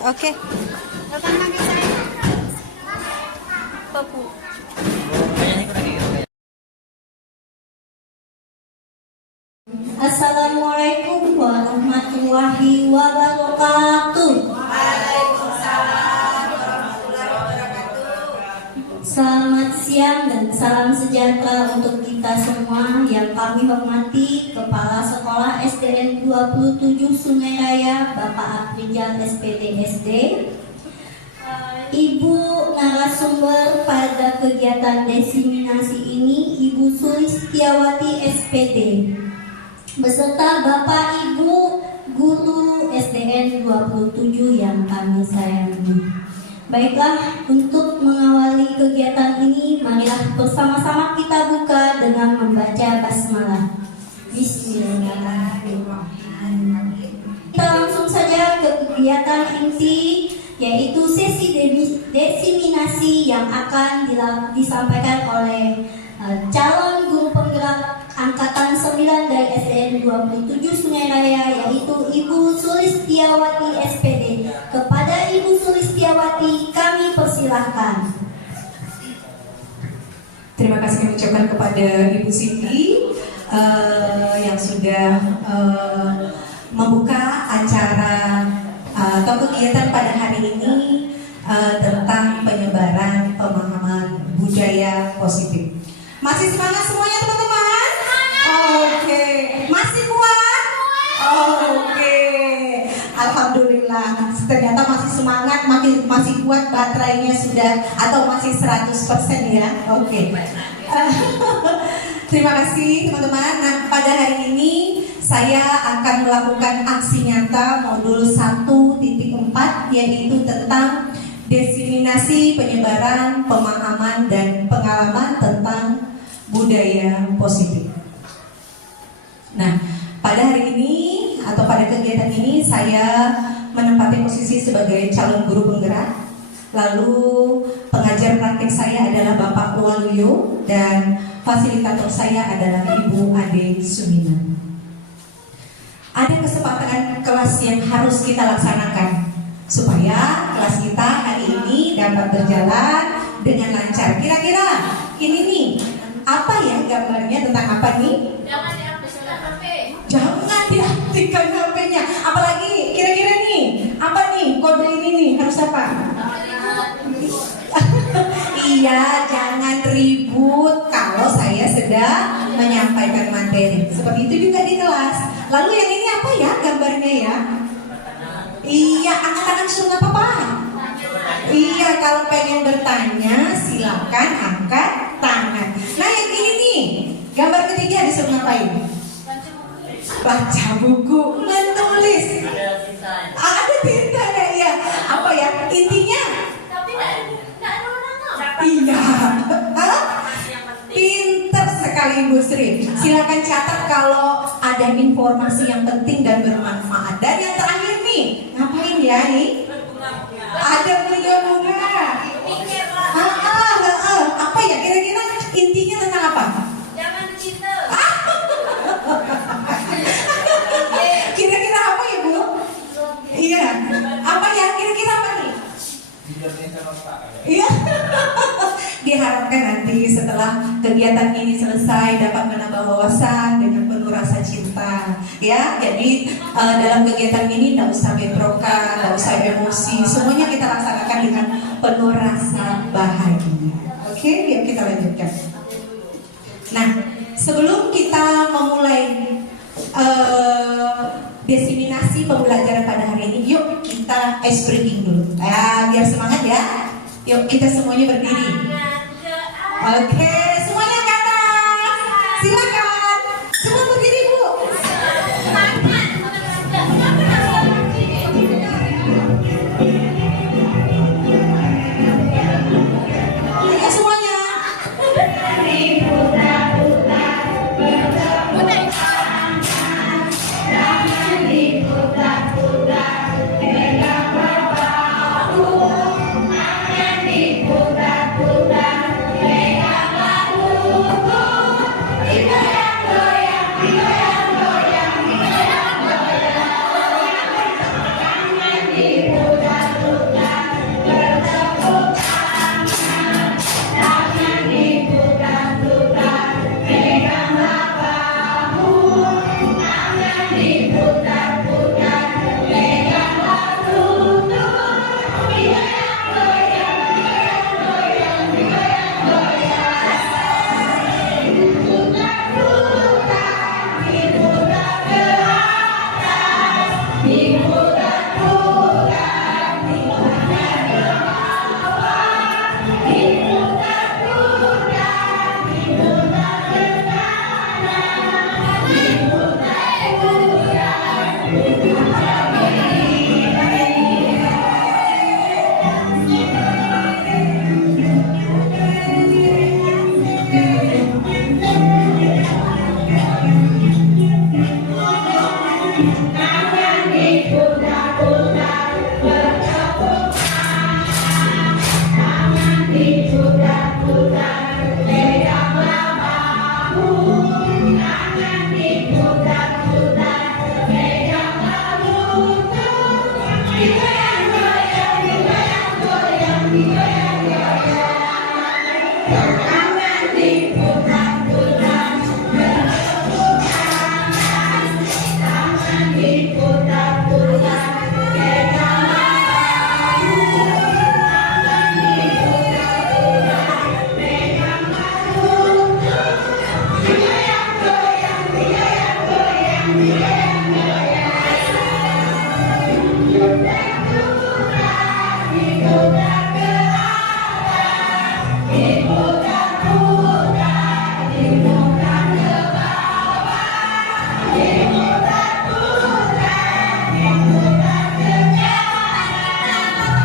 Oke. Assalamualaikum warahmatullahi wabarakatuh. Waalaikumsalam warahmatullahi wabarakatuh. Selamat siang dan salam sejahtera untuk kita semua yang kami hormati Kepala Sekolah SDN 27 Sungai Raya Bapak Aprijal SPD SD, Ibu narasumber pada kegiatan diseminasi ini Ibu Sulistiawati SPD, beserta Bapak Ibu guru SDN 27 yang kami sayangi. Baiklah, untuk mengawali kegiatan ini, marilah bersama-sama kita buka dengan membaca basmalah. Bismillahirrahmanirrahim. Kita langsung saja ke kegiatan inti, yaitu sesi diseminasi yang akan disampaikan oleh calon guru penggerak Angkatan 9 dari SDN 27 Sungai Raya, yaitu Ibu Sulistiawati SPD. Kepada Ibu Sulistiawati kami persilahkan. Terima kasih kami ucapkan kepada Ibu Siti yang sudah membuka acara atau kegiatan pada hari ini tentang penyebaran pemahaman budaya positif. Masih semangat semuanya teman-teman? Oke. Masih kuat? Oke. Alhamdulillah. Ternyata masih semangat, masih kuat, baterainya sudah atau masih 100% ya. Oke. Terima kasih teman-teman. Nah, pada hari ini saya akan melakukan aksi nyata modul 1.4, yaitu tentang diseminasi penyebaran pemahaman dan pengalaman tentang budaya positif. Nah, pada hari ini atau pada kegiatan ini saya menempati posisi sebagai calon guru penggerak. Lalu pengajar praktik saya adalah Bapak Waluyo dan fasilitator saya adalah Ibu Ade Suminan. Ada kesepakatan kelas yang harus kita laksanakan supaya kelas kita hari ini dapat berjalan dengan lancar. Kira-kira ini nih, apa ya gambarnya, tentang apa nih? Jangan diaktifkan HP. Jangan diaktifkan HP-nya. Apalagi kira-kira nih, apa nih kode ini nih harus apa? Iya, jangan ribut kalau saya sedang menyampaikan materi. Seperti itu juga di kelas. Lalu yang ini apa ya gambarnya ya? Iya, angkat tangan suruh nggak apa-apa. Iya, kalau pengen bertanya silakan angkat tangan. Nah yang ini nih, gambar ketiga disuruh ngapain? Baca buku, menulis. Ada tinta ya. Apa ya intinya? Tapi tidak ada ulangan. Iya. Pinter sekali Bu Sri. Silakan catat kalau ada informasi yang penting dan bermanfaat. Dan yang terakhir nih, ngapain ya nih? Ada bunga-bunga. Apa ya kira-kira intinya tentang apa? Jangan cinta. Kira-kira apa ya Bu? Iya. Apa ya kira-kira apa nih? Iya. Diharapkan nanti setelah kegiatan ini selesai dapat menambah wawasan dengan penuh rasa cinta. Ya, jadi dalam kegiatan ini tidak usah bentrokan, tidak usah emosi. Semuanya kita laksanakan dengan penuh rasa bahagia. Oke, yuk kita lanjutkan. Nah, sebelum kita memulai diseminasi pembelajaran pada hari ini, yuk kita ice breaking dulu. Biar semangat ya. Yuk kita semuanya berdiri. Oke, semuanya ke atas. Silakan. Semua berdiri Bu. Ayo semuanya.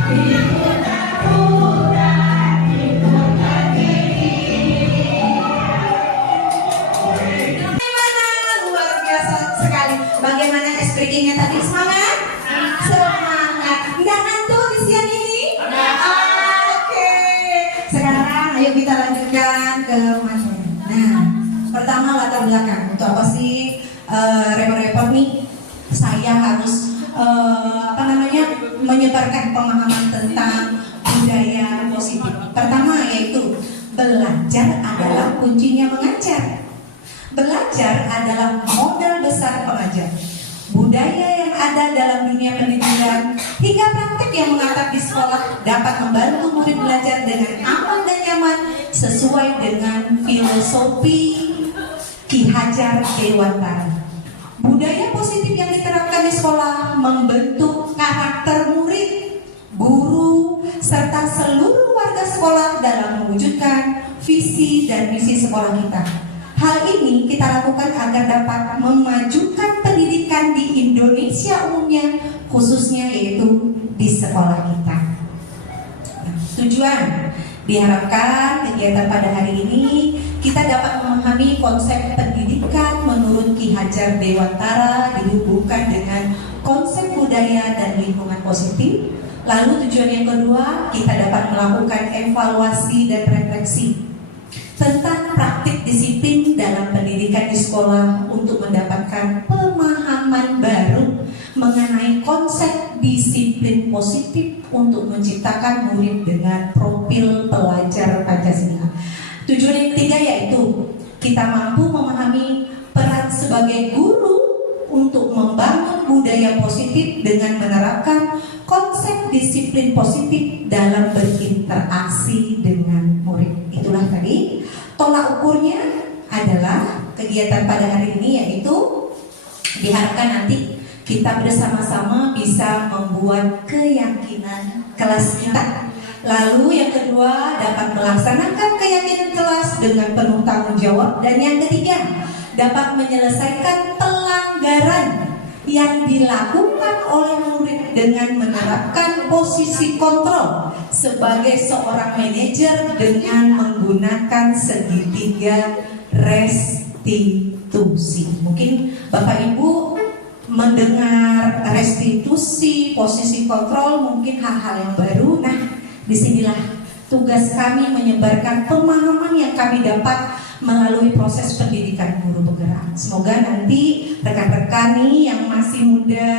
Luar biasa sekali. Bagaimana ice breakingnya tadi? Semangat? Semangat. Nggak ngantuk di siang ini? Oke. Sekarang ayo kita lanjutkan ke materi. Nah, pertama latar belakang. Untuk apa sih repot-repot nih? Saya harus menyebarkan pemahaman tentang budaya positif. Pertama yaitu belajar adalah kuncinya mengajar. Belajar adalah modal besar pengajar. Budaya yang ada dalam dunia pendidikan hingga praktek yang mengatap di sekolah dapat membantu murid belajar dengan aman dan nyaman sesuai dengan filosofi Ki Hajar Dewantara. Budaya positif yang diterapkan di sekolah membentuk karakter murid, guru, serta seluruh warga sekolah dalam mewujudkan visi dan misi sekolah kita. Hal ini kita lakukan agar dapat memajukan pendidikan di Indonesia umumnya, khususnya yaitu di sekolah kita. Nah, tujuan diharapkan kegiatan pada hari ini kita dapat memahami konsep pendidikan menurut Ki Hajar Dewantara dihubungkan dengan konsep budaya dan lingkungan positif. Lalu tujuan yang kedua, kita dapat melakukan evaluasi dan refleksi tentang praktik disiplin dalam pendidikan di sekolah untuk mendapatkan pemahaman baru mengenai konsep disiplin positif untuk menciptakan murid dengan profil pelajar Pancasila. Tujuan yang ketiga yaitu kita mampu memahami peran sebagai guru untuk membangun budaya positif dengan menerapkan konsep disiplin positif dalam berinteraksi dengan murid. Itulah tadi tolak ukurnya adalah kegiatan pada hari ini, yaitu diharapkan nanti kita bersama-sama bisa membuat keyakinan kelas kita. Lalu yang kedua, dapat melaksanakan keyakinan kelas dengan penuh tanggung jawab. Dan yang ketiga, dapat menyelesaikan pelanggaran yang dilakukan oleh murid dengan menerapkan posisi kontrol sebagai seorang manajer dengan menggunakan segitiga restitusi. Mungkin Bapak Ibu mendengar restitusi, posisi kontrol, mungkin hal-hal yang baru. Nah, disinilah tugas kami menyebarkan pemahaman yang kami dapat melalui proses pendidikan guru penggerak. Semoga nanti rekan-rekan nih yang masih muda,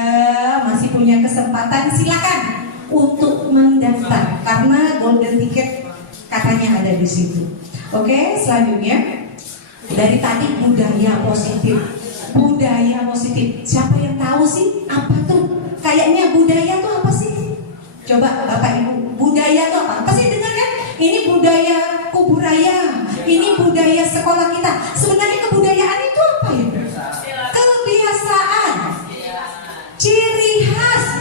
masih punya kesempatan, silakan untuk mendaftar karena golden ticket katanya ada di situ. Oke, selanjutnya dari tadi budaya positif. Budaya positif. Siapa yang tahu sih apa tuh? Kayaknya budaya tuh apa sih? Coba Bapak Ibu, budaya tuh apa? Pasti dengar kan? Ini budaya kuburaya. Ini budaya sekolah kita. Sebenarnya kebudayaan itu apa ya? Kebiasaan, ciri khas,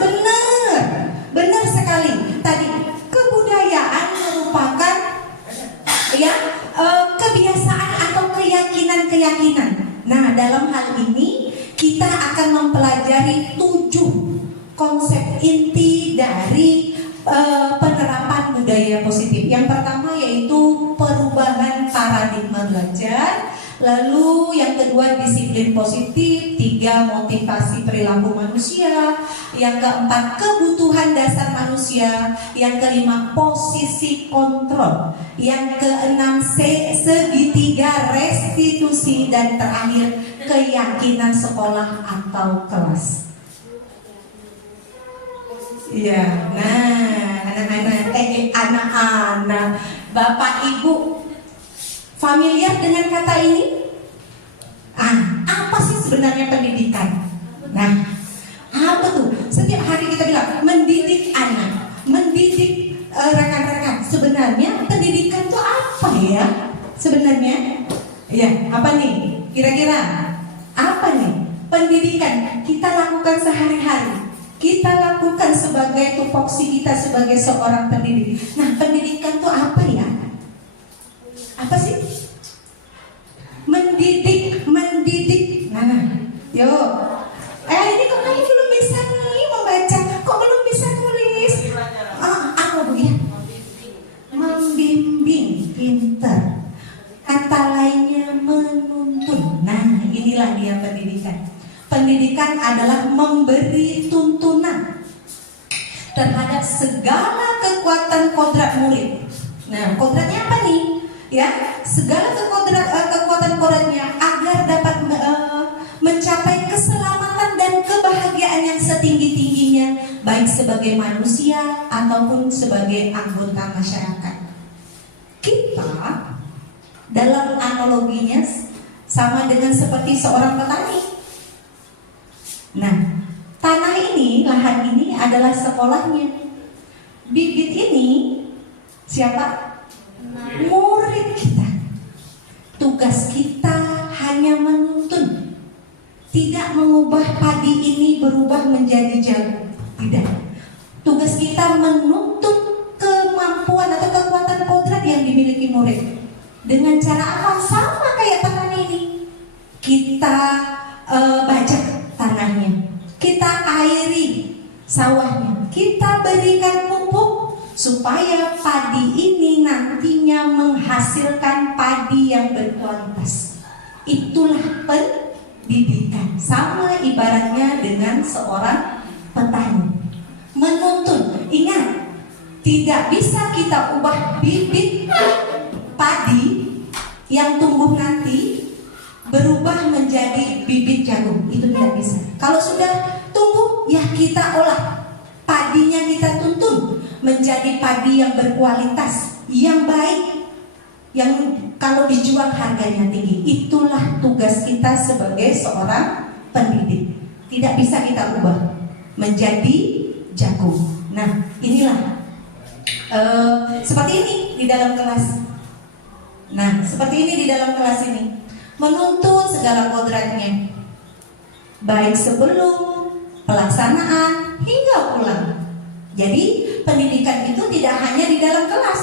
benar sekali. Tadi kebudayaan merupakan kebiasaan atau keyakinan. Nah, dalam hal ini kita akan mempelajari 7 konsep inti dari penerapan budaya positif. Yang pertama yaitu perubahan paradigma belajar. Lalu yang kedua disiplin positif. 3 motivasi perilaku manusia. Yang keempat kebutuhan dasar manusia. Yang kelima posisi kontrol. Yang keenam segitiga restitusi. Dan terakhir keyakinan sekolah atau kelas. Iya, nah anak-anak, Bapak Ibu familiar dengan kata ini? Apa sih sebenarnya pendidikan? Nah, apa tuh? Setiap hari kita bilang mendidik anak, mendidik rekan-rekan. Sebenarnya pendidikan itu apa ya? Sebenarnya, ya apa nih? Kira-kira apa nih? Pendidikan kita lakukan sehari-hari. Kita lakukan sebagai tupoksi kita sebagai seorang pendidik. Nah, pendidikan itu apa ya? Apa sih? Mendidik. Nah, yuk. Ini kok kamu belum bisa nih membaca? Kok belum bisa nulis? pendidikan adalah memberi tuntunan terhadap segala kekuatan kodrat murid. Nah, kodratnya apa nih? Ya, segala kekuatan kodratnya agar dapat mencapai keselamatan dan kebahagiaan yang setinggi-tingginya, baik sebagai manusia ataupun sebagai anggota masyarakat. Kita dalam analoginya sama dengan seperti seorang petani. Nah, tanah ini, lahan ini adalah sekolahnya. Bibit ini siapa? Murid kita. Tugas kita hanya menuntun, tidak mengubah padi ini berubah menjadi jagung. Tidak. Tugas kita menuntut kemampuan atau kekuatan kodrat yang dimiliki murid. Dengan cara apa? Sama kayak tanah ini. Kita bajak tanahnya, kita airi sawahnya, kita berikan pupuk supaya padi ini nantinya menghasilkan padi yang berkualitas. Itulah pendidikan. Sama ibaratnya dengan seorang petani menuntun. Ingat, tidak bisa kita ubah bibit padi yang tumbuh nanti berubah menjadi bibit jagung. Itu tidak bisa. Kalau sudah tumbuh, ya kita olah. Padinya kita tuntun menjadi padi yang berkualitas, yang baik, yang kalau dijual harganya tinggi. Itulah tugas kita sebagai seorang pendidik. Tidak bisa kita ubah menjadi jagung. Nah, inilah seperti ini di dalam kelas. Nah, seperti ini di dalam kelas ini, menuntun segala kodratnya, baik sebelum pelaksanaan hingga pulang. Jadi pendidikan itu tidak hanya di dalam kelas,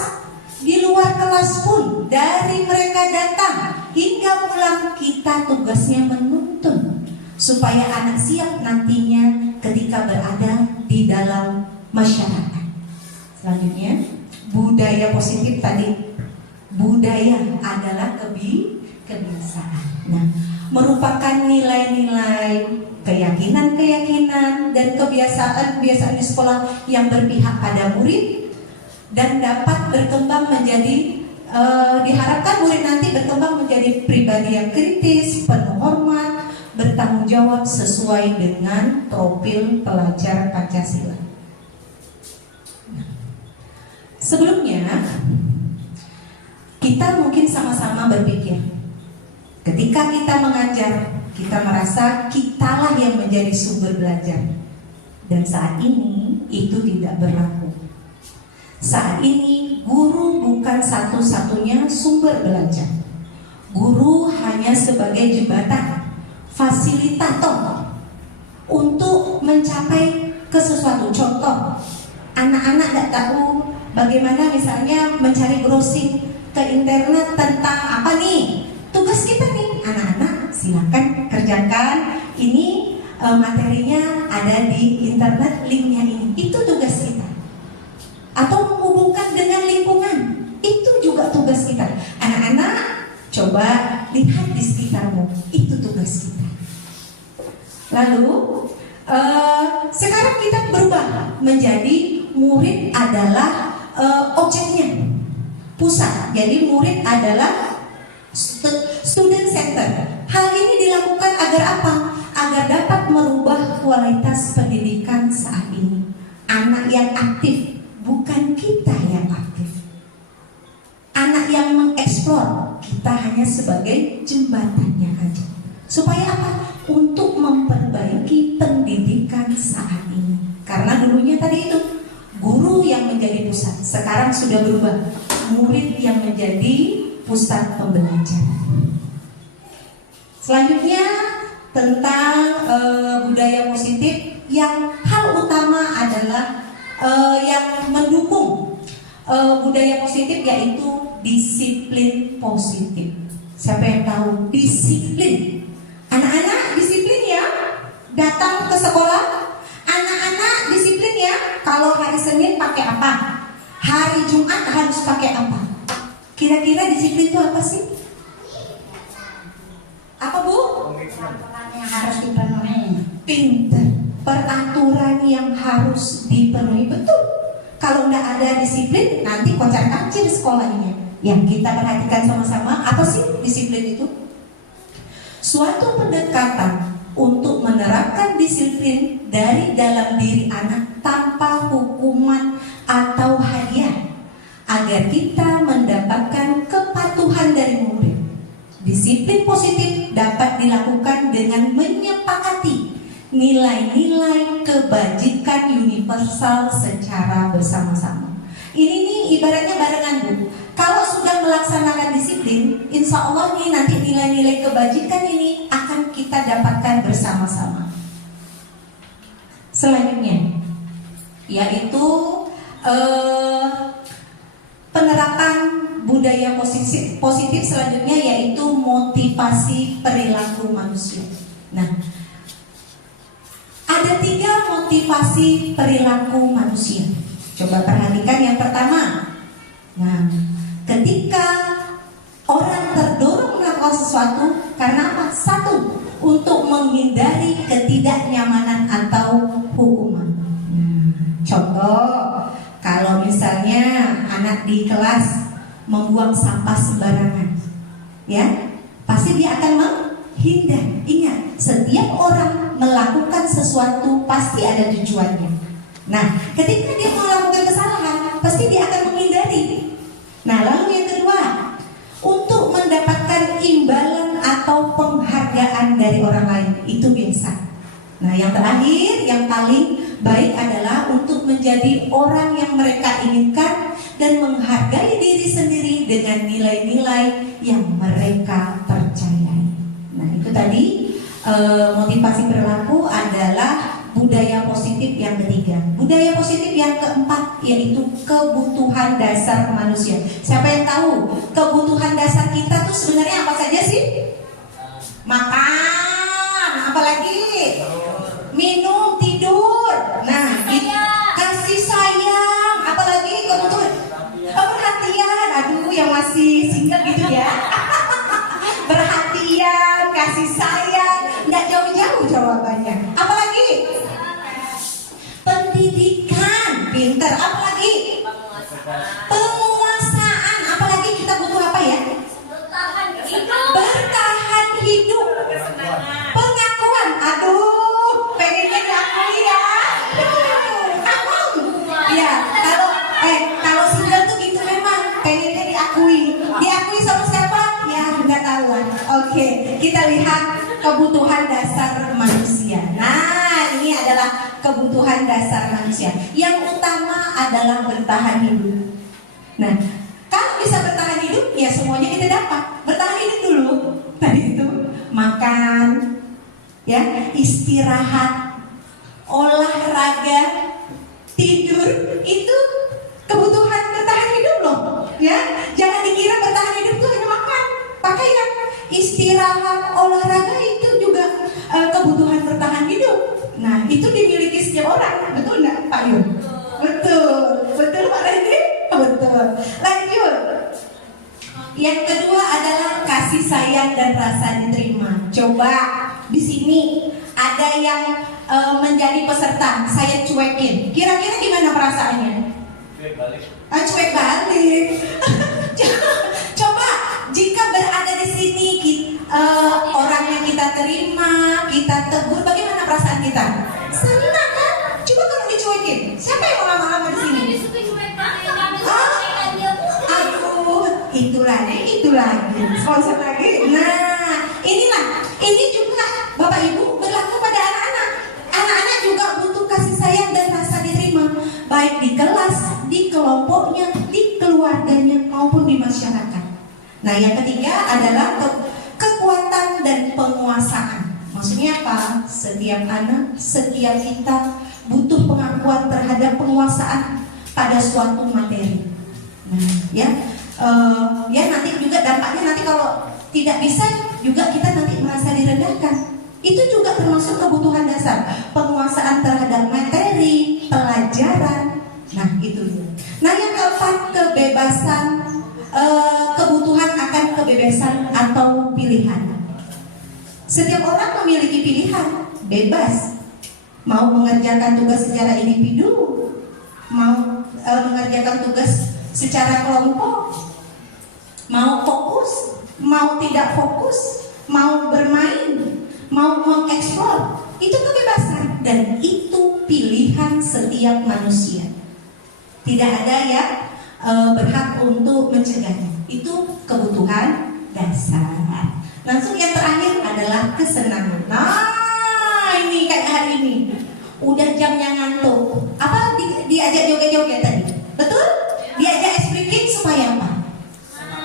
di luar kelas pun, dari mereka datang hingga pulang, kita tugasnya menuntun supaya anak siap nantinya ketika berada di dalam masyarakat. Selanjutnya, budaya positif tadi. Budaya adalah kebiasaan. Nah, merupakan nilai-nilai, keyakinan-keyakinan dan kebiasaan-kebiasaan di sekolah yang berpihak pada murid dan dapat berkembang menjadi diharapkan murid nanti berkembang menjadi pribadi yang kritis, penuh hormat, bertanggung jawab sesuai dengan profil pelajar Pancasila. Sebelumnya, kita mungkin sama-sama berpikir, ketika kita mengajar, kita merasa kitalah yang menjadi sumber belajar. Dan saat ini itu tidak berlaku. Saat ini guru bukan satu-satunya sumber belajar. Guru hanya sebagai jembatan, fasilitator untuk mencapai ke sesuatu. Contoh, anak-anak tidak tahu bagaimana misalnya mencari browsing ke internet tentang apa nih? Tugas kita nih, anak-anak silakan kerjakan. Ini materinya ada di internet, linknya ini. Itu tugas kita. Atau menghubungkan dengan lingkungan, itu juga tugas kita. Anak-anak coba lihat di sekitarmu, itu tugas kita. Lalu sekarang kita berubah menjadi murid adalah objeknya, pusat. Jadi murid adalah student center. Hal ini dilakukan agar apa? Agar dapat merubah kualitas pendidikan saat ini. Anak yang aktif, bukan kita yang aktif. Anak yang mengeksplor, kita hanya sebagai jembatannya aja. Supaya apa? Untuk memperbaiki pendidikan saat ini. Karena dulunya tadi itu guru yang menjadi pusat, sekarang sudah berubah, murid yang menjadi pusat pembelajaran. Selanjutnya tentang budaya positif, yang hal utama adalah yang mendukung budaya positif yaitu disiplin positif. Siapa yang tahu disiplin? Anak-anak disiplin ya, datang ke sekolah. Anak-anak disiplin ya, kalau hari Senin pakai apa, hari Jumat harus pakai apa. Kira-kira disiplin itu apa sih? Apa Bu? Harus dipenuhi. Pinter. Peraturan yang harus dipenuhi, betul. Kalau nggak ada disiplin, nanti kocar-kacir sekolahnya. Yang kita perhatikan sama-sama, apa sih disiplin itu? Suatu pendekatan untuk menerapkan disiplin dari dalam diri anak tanpa hukuman atau hadiah, agar kita mendapatkan kepatuhan dari murid. Disiplin positif dapat dilakukan dengan menyepakati nilai-nilai kebajikan universal secara bersama-sama. Ini nih ibaratnya barengan, Bu. Kalau sudah melaksanakan disiplin, insya Allah nih nanti nilai-nilai kebajikan ini akan kita dapatkan bersama-sama. Selanjutnya, yaitu penerapan budaya positif selanjutnya, yaitu motivasi perilaku manusia. Nah, ada 3 motivasi perilaku manusia. Coba perhatikan yang pertama. Nah, ketika orang terdorong melakukan sesuatu karena apa? 1, untuk menghindari ketidaknyamanan atau hukuman. Contoh, kalau misalnya anak di kelas membuang sampah sembarangan, ya, pasti dia akan menghindar. Ingat, setiap orang melakukan sesuatu pasti ada tujuannya. Nah, ketika dia melakukan kesalahan, pasti dia akan menghindari. Nah, lalu yang kedua, untuk mendapatkan imbalan atau penghargaan dari orang lain, itu biasa. Nah, yang terakhir, yang paling baik adalah untuk menjadi orang yang mereka inginkan dan menghargai diri sendiri dengan nilai-nilai yang mereka percayai. Nah, itu tadi motivasi perilaku adalah budaya positif yang ketiga. Budaya positif yang keempat yaitu kebutuhan dasar manusia. Siapa yang tahu kebutuhan dasar kita tuh sebenarnya apa saja sih? Makan, apalagi minum, tidur. Nah, kasih sayang, apalagi kebutuhan perhatian. Aduh, yang masih single gitu ya. Perhatian, kasih sayang, nggak jauh-jauh jawabannya. Apalagi pendidikan, pinter. Apalagi penguasaan. Apalagi kita butuh apa ya? Bertahan hidup. Pengakuan. Aduh, pengennya diakui ya. Ya, kalau single tuh gitu memang pengennya diakui. Diakui sama siapa? Ya, nggak tahu. Oke, kita lihat kebutuhan dasar manusia. Nah, ini adalah kebutuhan dasar manusia. Yang utama adalah bertahan hidup. Nah, kalau bisa bertahan hidup, ya semuanya kita dapat. Bertahan hidup dulu. Tadi itu makan, ya, istirahat, olahraga, tidur, itu kebutuhan bertahan hidup loh. Ya, jangan dikira bertahan hidup itu hanya makan, pakaian, istirahat, olahraga itu juga kebutuhan bertahan hidup. Nah, itu dimiliki setiap orang, betul nggak, Pak Yun? Betul, betul Pak Randy? Betul. Lanjut. Yang kedua adalah kasih sayang dan rasa diterima. Coba di sini ada yang menjadi peserta, saya cuekin. Kira-kira gimana perasaannya? Cuek balik. Cuek balik. Coba jika berada di sini orang yang kita terima, kita tegur, bagaimana perasaan kita? Senang kan? Coba kalau dicuekin, siapa yang mau lama-lama di sini? Aduh, itu lagi, sponsor lagi. Nah, ini juga Bapak Ibu berlaku pada anak-anak. Anak-anak juga butuh kasih sayang dan rasa diterima, baik di kelas, di kelompoknya, di keluarganya maupun di masyarakat. Nah, yang ketiga adalah kekuatan dan penguasaan. Maksudnya apa? Setiap anak, setiap kita butuh pengakuan terhadap penguasaan pada suatu materi. Nah, ya nanti juga dampaknya nanti kalau tidak bisa juga kita nanti merasa direndahkan. Itu juga termasuk kebutuhan dasar, penguasaan terhadap materi, pelajaran. Nah, itu. Nah, yang keempat, kebebasan, kebutuhan akan kebebasan atau pilihan. Setiap orang memiliki pilihan, bebas. Mau mengerjakan tugas secara individu, mau mengerjakan tugas secara kelompok, mau fokus, mau tidak fokus, mau bermain, mau mengeksplor, itu kebebasan dan itu pilihan setiap manusia. Tidak ada yang berhak untuk mencegahnya. Itu kebutuhan dasar. Langsung yang terakhir adalah kesenangan. Nah, ini kayak hari ini udah jamnya ngantuk. Apa diajak joget-joget tadi? Betul? Diajak ice breaking supaya apa?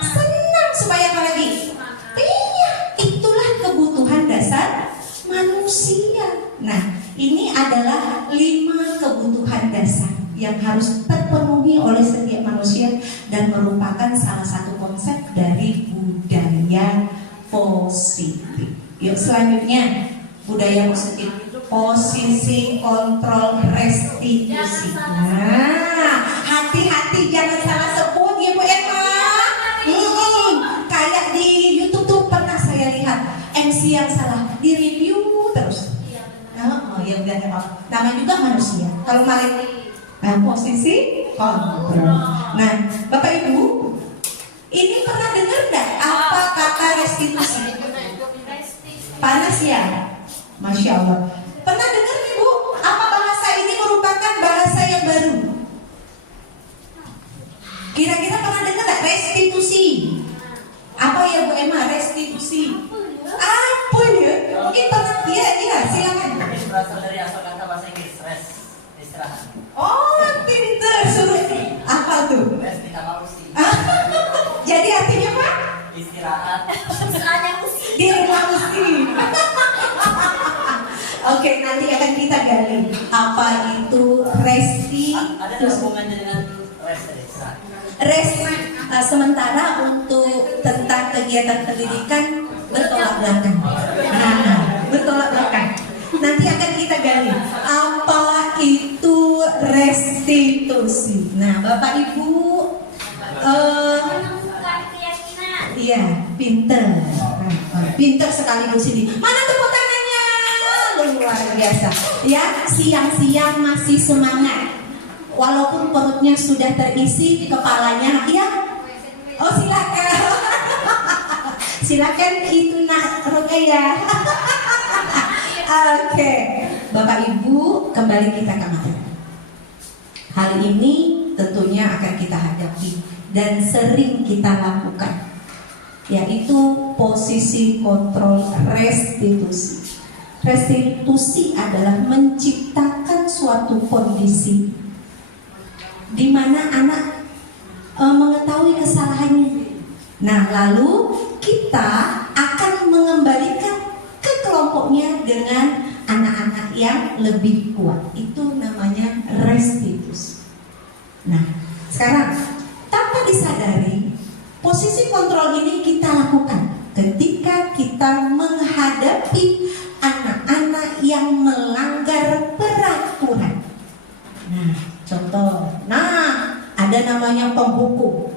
Senang, supaya apa lagi? Iya, itulah kebutuhan dasar manusia. Nah, ini adalah 5 kebutuhan dasar yang harus terpenuhi oleh setiap manusia dan merupakan salah satu konsep dari budaya positif. Yuk selanjutnya, budaya positif. Posisi kontrol restitusi. Nah, hati-hati jangan salah sebut ya Bu Emma. Kayak di YouTube tuh pernah saya lihat MC yang salah di review terus. Oh ya udah ya, namanya juga manusia. Kalau posisi kontrol. Nah, Bapak Ibu, ini pernah dengar nggak apa kata restitusi? Panas ya, Masya Allah. Pernah dengar Ibu? Apa bahasa ini merupakan bahasa yang baru? Kira-kira pernah dengar nggak restitusi? Apa ya Bu Emma? Restitusi? Apa ya? Mungkin pernah? Iya, silakan. Ini berasal dari asal kata bahasa Inggris, rest, istirahat. Oh, pinter, suruh apa tuh? Rest tidak malusi. Jadi artinya apa? Istirahat. Soalnya mesti. Dia malusi. Oke, nanti akan kita gali apa itu Ada hubungannya dengan rest dan istirahat. rest. Sementara untuk tentang kegiatan pendidikan bertolak belakang. Bertolak belakang. Nanti akan kita gali apa itu restitusi. Nah, Bapak Ibu, Menemukan keyakinan. iya, pinter sekaligus ini. Mana tepuk tangannya? Luar biasa. Ya, siang-siang masih semangat. Walaupun perutnya sudah terisi, kepalanya ya. Oh, silakan. Silakan itu nak Rukaya. Oke, Bapak Ibu, kembali kita ke materi. Hal ini tentunya akan kita hadapi dan sering kita lakukan, yaitu posisi kontrol restitusi. Restitusi adalah menciptakan suatu kondisi di mana anak mengetahui kesalahannya. Nah, lalu kita akan mengembalikan ke kelompoknya dengan anak-anak yang lebih kuat. Itu namanya restitusi. Nah, sekarang tanpa disadari, posisi kontrol ini kita lakukan ketika kita menghadapi anak-anak yang melanggar peraturan. Nah, contoh, ada namanya penghukum,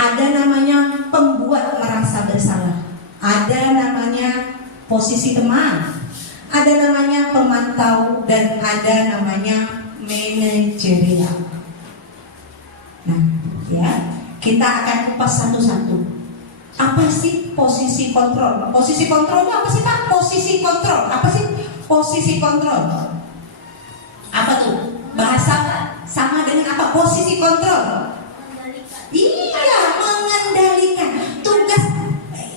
ada namanya pembuat merasa bersalah, ada namanya posisi teman, ada namanya pemantau, dan ada namanya manajerial. Nah, ya, kita akan kupas satu-satu. Apa sih posisi kontrol? Posisi kontrol itu apa sih Pak? Posisi kontrol, apa sih posisi kontrol? Apa tuh? Bahasa sama dengan apa? Posisi kontrol. Iya, mengendalikan. Tugas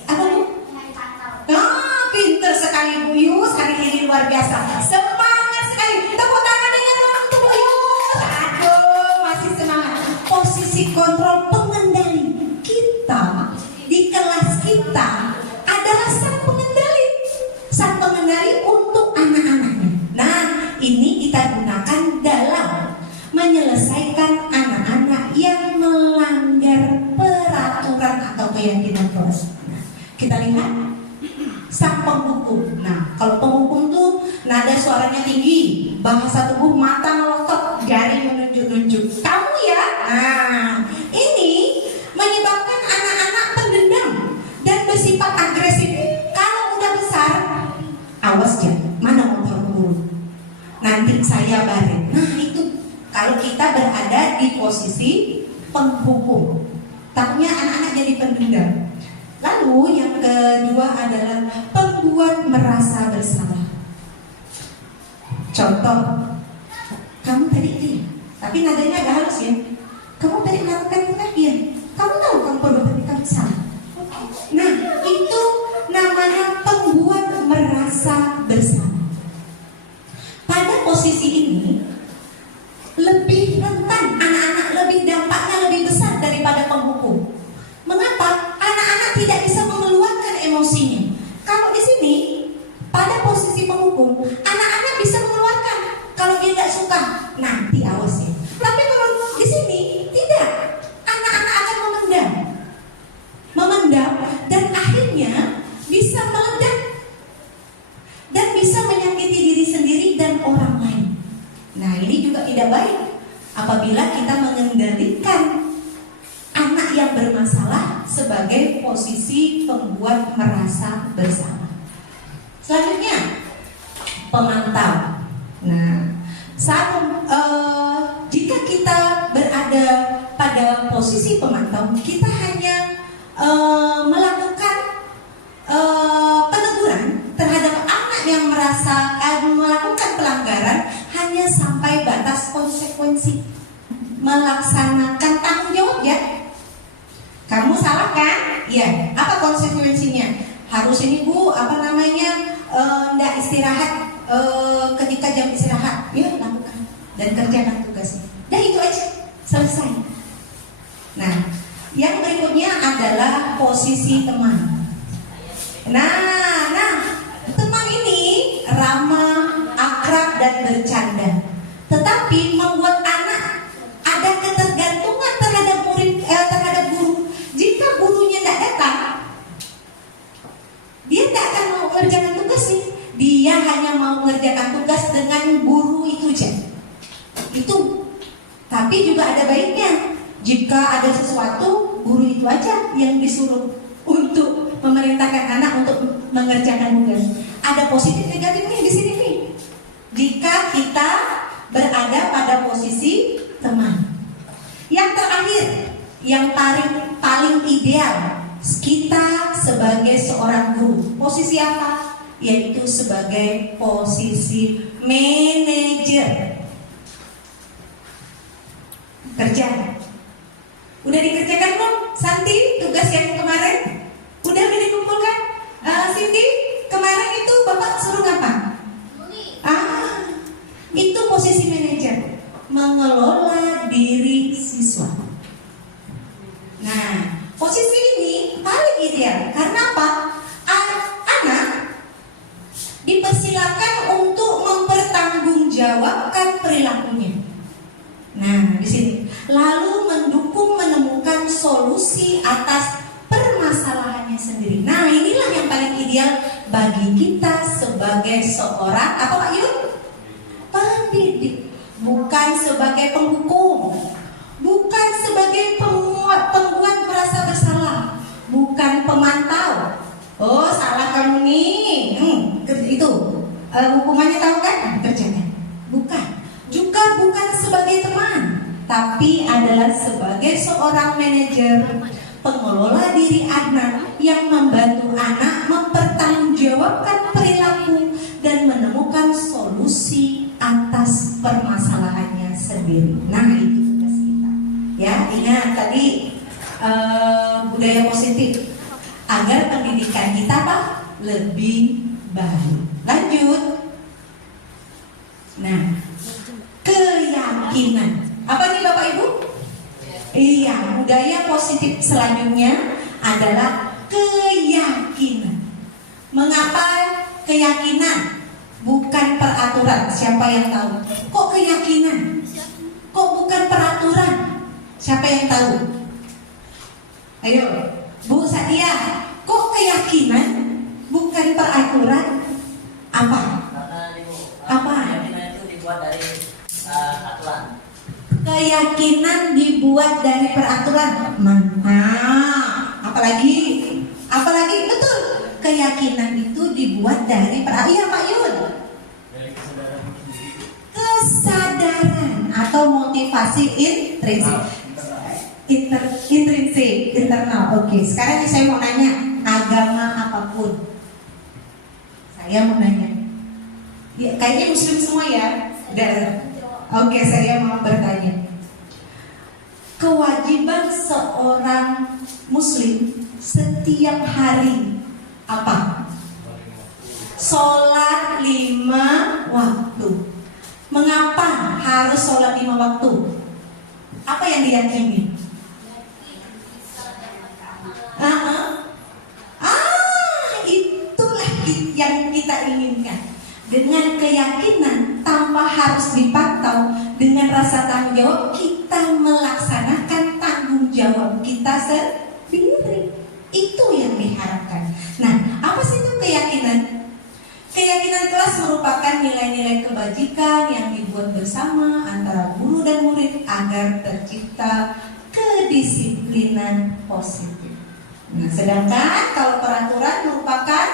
apa Bu? Pinter sekali Bu Yus, hari ini luar biasa. Semangat sekali. Tepuk tangan dengan untuk Bu Yus. Aduh, masih semangat. Posisi kontrol pengendali. Kita di kelas kita adalah sang pengendali. Sang pengendali untuk anak-anaknya. Nah, ini kita gunakan dalam menyelesaikan anak-anak yang melanggar peraturan atau keyakinan kelas. Nah, kita lihat sang penghukum. Nah, kalau penghukum tuh nada suaranya tinggi, bahasa tubuh mata melotot, jari menunjuk-nunjuk. Kamu ya? Nah, ini menyebabkan anak-anak pendendam dan bersifat agresif. Kalau udah besar, awas jangan. Mana motor guru? posisi penghukum. Takutnya anak-anak jadi pendendam. Lalu yang kedua adalah pembuat merasa bersalah. Contoh, kamu tadi ini, tapi nadanya agak halus ya. Kamu tadi melakukan itu kan? Iya. Kamu tahu kamu perbuatan kamu salah. Nah, itu namanya pembuat merasa bersalah. Pada posisi ini lebih rentan anak-anak, lebih dampaknya lebih besar daripada penghukum. Mengapa? Anak-anak tidak bisa mengeluarkan emosinya. Kalau di sini pada posisi penghukum, anak-anak bisa mengeluarkan kalau dia tidak suka, nanti awas ya. Tapi kalau di sini tidak, anak-anak akan memendam dan akhirnya bisa meledak dan bisa menyakiti diri sendiri dan orang lain. Nah, ini juga tidak baik apabila kita mengendalikan anak yang bermasalah sebagai posisi pembuat merasa bersalah. Selanjutnya, pemantau. Nah, jika kita berada pada posisi pemantau, kita hanya melakukan peneguran terhadap anak yang merasa melakukan pelanggaran hanya sampai batas konsekuensi, melaksanakan tanggung jawab ya. Kamu salah kan? Ya. Apa konsekuensinya? Harus ini Bu, nggak istirahat ketika jam istirahat. Yuk lakukan dan kerjakan tugasnya. Dan itu aja, selesai. Nah, yang berikutnya adalah posisi teman. Nah, teman ini ramah, akrab dan bercanda. Tetapi membuat anak ada ketergantungan terhadap guru. Jika gurunya tidak datang, dia tidak akan mau mengerjakan tugas nih. Dia hanya mau mengerjakan tugas dengan guru itu saja. Itu. Tapi juga ada baiknya. Jika ada sesuatu, guru itu aja yang disuruh untuk memerintahkan anak untuk mengerjakan tugas. Ada positif negatifnya di sini nih. Jika kita berada pada posisi teman. Yang terakhir, yang paling ideal, kita sebagai seorang guru. Posisi apa? Yaitu sebagai posisi manajer. Kerja. Udah dikerjakan belum? Santi, tugas yang kemarin? Udah dikumpulkan? Cindy, kemarin itu Bapak suruh ngapa? Itu posisi manajer, mengelola diri siswa. Nah, posisi ini paling ideal. Karena apa? Anak dipersilakan untuk mempertanggungjawabkan perilakunya. Nah, di sini lalu mendukung menemukan solusi atas permasalahannya sendiri. Nah, inilah yang paling ideal bagi kita sebagai seorang Pak Yun? Pendidik, bukan sebagai penghukum, bukan sebagai pembuat merasa bersalah, bukan pemantau. Oh, salah kamu nih, itu hukumannya tahu kan? Kerjakan. Bukan. Juga bukan sebagai teman, tapi adalah sebagai seorang manajer, pengelola diri anak yang membantu anak mempertanggungjawabkan perilaku dan menemukan solusi atas permasalahannya sendiri. Nah, itu tugas kita. Ya, ingat tadi budaya positif agar pendidikan kita lebih baik. Lanjut. Nah, keyakinan. Apa nih Bapak Ibu? Iya, budaya positif selanjutnya adalah keyakinan. Mengapa keyakinan? Bukan peraturan. Siapa yang tahu? Kok keyakinan? Kok bukan peraturan? Siapa yang tahu? Ayo, Bu Sadia. Kok keyakinan? Bukan peraturan? Apa? Apa? Keyakinan itu dibuat dari aturan. Keyakinan dibuat dari peraturan. Apalagi betul. Keyakinan itu dibuat dari peraturan. Iya Pak Yun. Kesadaran atau motivasi intrinsik. Intrinsik, internal. Oke, sekarang saya mau nanya, agama apapun. Saya mau nanya. Ya, kayaknya muslim semua ya. Oke, saya mau bertanya. Kewajiban seorang muslim setiap hari apa? Sholat 5 waktu. Mengapa harus sholat 5 waktu? Apa yang diyakini? Itulah yang kita inginkan. Dengan keyakinan tanpa harus dipantau, dengan rasa tanggung jawab kita melaksanakan tanggung jawab kita sendiri. Itu yang diharapkan. Nah, apa sih itu keyakinan? Keyakinan kelas merupakan nilai-nilai kebajikan yang dibuat bersama antara guru dan murid agar tercipta kedisiplinan positif. Nah, sedangkan kalau peraturan merupakan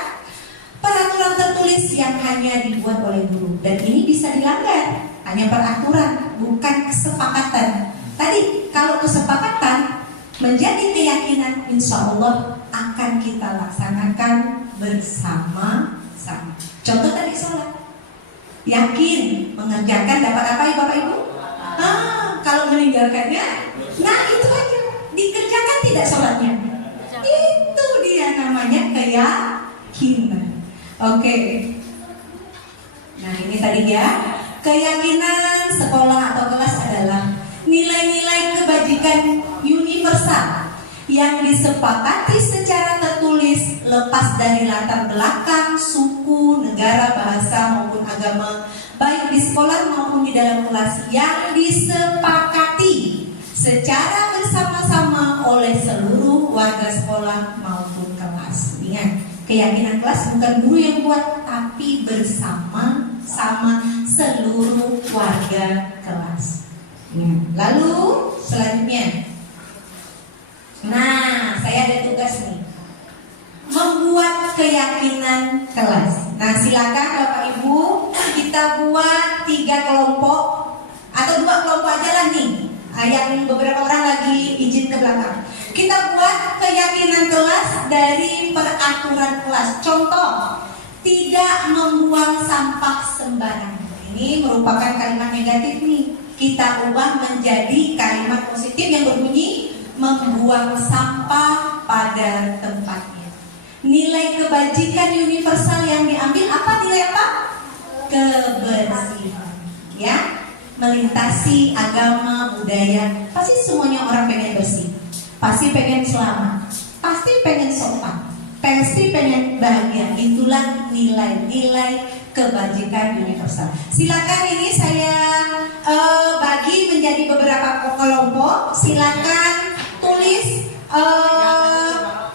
peraturan tertulis yang hanya dibuat oleh guru, dan ini bisa dilanggar. Hanya peraturan, bukan kesepakatan. Tadi kalau kesepakatan menjadi keyakinan, insya Allah akan kita laksanakan bersama-sama. Contoh tadi sholat, yakin mengerjakan dapat apa ya Bapak Ibu? Kalau meninggalkannya, nah itu aja, dikerjakan tidak sholatnya. Itu dia namanya keyakinan. Oke. Nah ini tadi ya, keyakinan sekolah atau kelas adalah nilai-nilai kebajikan universal yang disepakati secara tertulis lepas dari latar belakang, suku, negara, bahasa maupun agama, baik di sekolah maupun di dalam kelas, yang disepakati secara bersama-sama oleh seluruh warga sekolah maupun kelas. Ingat, keyakinan kelas bukan guru yang buat, tapi bersama-sama seluruh warga kelas. Lalu selanjutnya, nah saya ada tugas nih, membuat keyakinan kelas. Nah silakan Bapak Ibu, kita buat 3 kelompok atau 2 kelompok aja lah nih. Yang beberapa orang lagi izin ke belakang. Kita buat keyakinan kelas dari peraturan kelas. Contoh, tidak membuang sampah sembarangan. Ini merupakan kalimat negatif nih. Kita ubah menjadi kalimat positif yang berbunyi membuang sampah pada tempatnya. Nilai kebajikan universal yang diambil apa? Nilai apa? Kebersihan. Ya, melintasi agama, budaya. Pasti semuanya orang pengen bersih. Pasti pengen selamat, pasti pengen sopan, pasti pengen bahagia. Itulah nilai-nilai kebajikan universal. Silakan ini saya bagi menjadi beberapa kelompok. Silakan tulis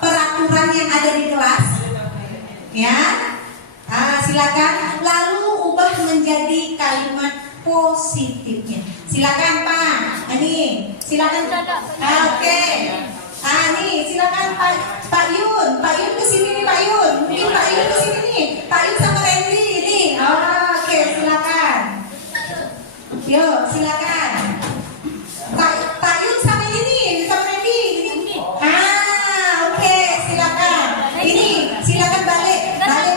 peraturan yang ada di kelas, ya. Silakan lalu ubah menjadi kalimat positifnya. Silakan Pak. Ini silakan. Oke. Nih silakan Pak Yun. Pak Yun kesini nih Pak Yun. Mungkin Pak Yun kesini nih. Pak Yun sama Randy ini. Oke, silakan. Yuk silakan. Pak Yun sama ini sama Randy. Ini. Oke, silakan. Ini silakan balik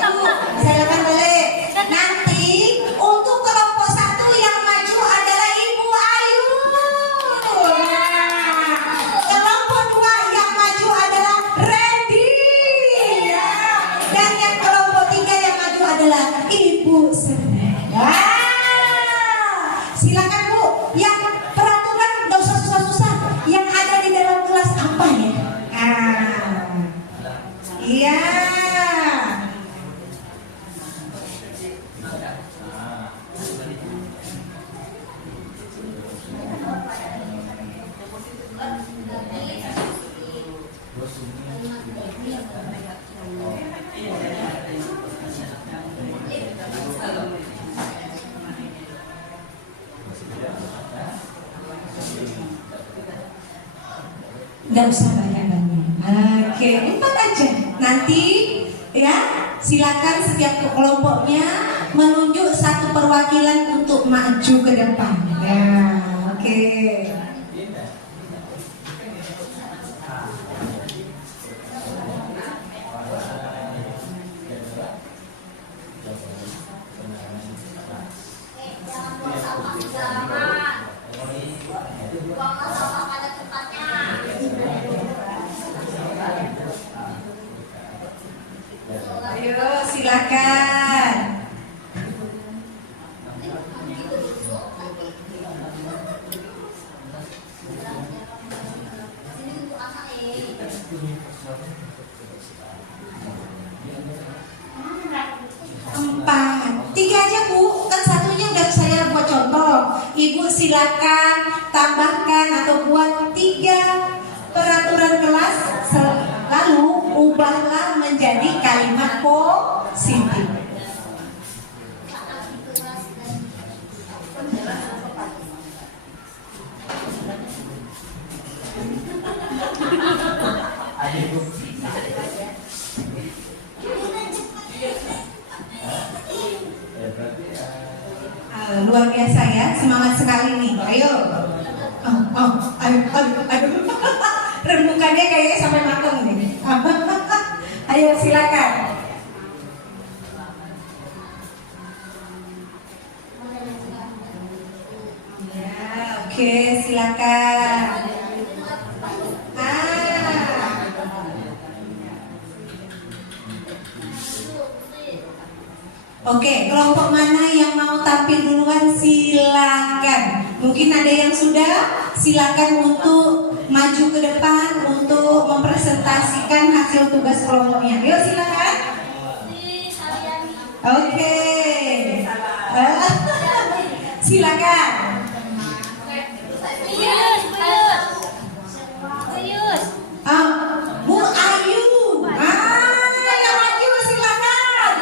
dulu. Silakan balik. Nanti untuk kelompok 1 yang maju adalah Ibu Ayu. Kelompok 2 yang maju adalah Randy. Dan yang kelompok 3 yang maju adalah Ibu Serena. Silakan Bu. Yang peraturan nggak usah susah-susah. Yang ada di dalam kelas apa ya? Iya. Nggak usah banyak-banyak. Oke, 4 aja. Nanti ya silakan setiap kelompoknya menunjuk 1 perwakilan untuk maju ke depan. Ya. Oke. Jangan buang sampah sembarangan. Buanglah sampah pada tempatnya. Ayo silakan. Empat, tiga aja Bu, kan satunya udah saya buat contoh. Ibu silakan tambahkan atau buat 3 peraturan kelas, lalu ubahlah menjadi kalimat positif. Luar biasa ya, semangat sekali nih. Ayo. Ayo. Rembukannya kayaknya sampai matang nih. Ayo silakan. Ya, oke, silakan. Oke, kelompok mana yang mau tampil duluan silakan. Mungkin ada yang sudah, silakan untuk maju ke depan untuk mempresentasikan hasil tugas kelompoknya. Yuk silakan. Oke. Silakan. Bu Ayu. Yang maju silakan.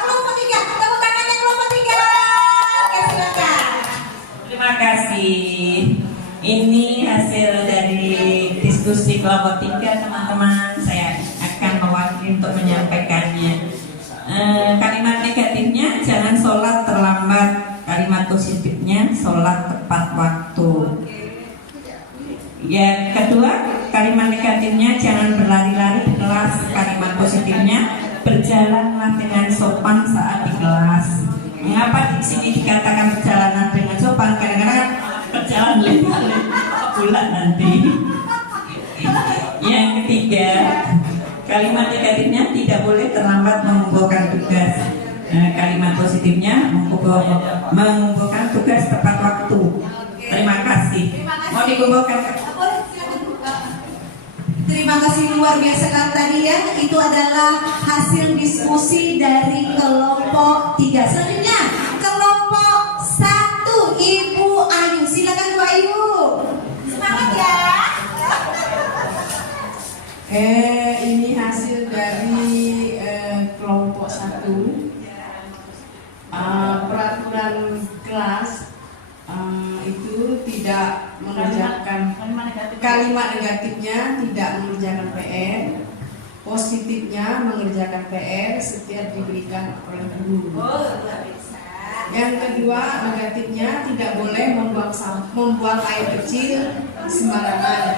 Kelompok 3, tepuk tangannya kelompok 3. Oke, silakan. Terima kasih. Ini hasil dari diskusi kelompok 3 teman-teman. Saya akan mewakili untuk menyampaikannya. Kalimat negatifnya jangan sholat terlambat. Kalimat positifnya sholat tepat waktu. Yang kedua, kalimat negatifnya jangan berlari-lari di kelas. Kalimat positifnya berjalanlah dengan sopan saat di kelas. Mengapa di sini dikatakan perjalanan dengan sopan? Kadang-kadang berjalan lari bulan nanti. Yang ketiga, kalimat negatifnya tidak boleh terlambat mengumpulkan tugas. Kalimat positifnya mengumpulkan tugas tepat waktu. Terima kasih. Mau dikumpulkan? Terima kasih luar biasa kan tadi ya. Itu adalah hasil diskusi dari kelompok 3. Selanjutnya kelompok 1, Ibu Ayu. Silakan Bu Ayu. Semangat ya. Ini hasil dari kelompok 1. Peraturan kelas itu tidak mengerjakan kalimat negatifnya, tidak mengerjakan PR. Positifnya mengerjakan PR setiap diberikan oleh guru. Yang kedua, negatifnya tidak boleh membuang air kecil sembarangan.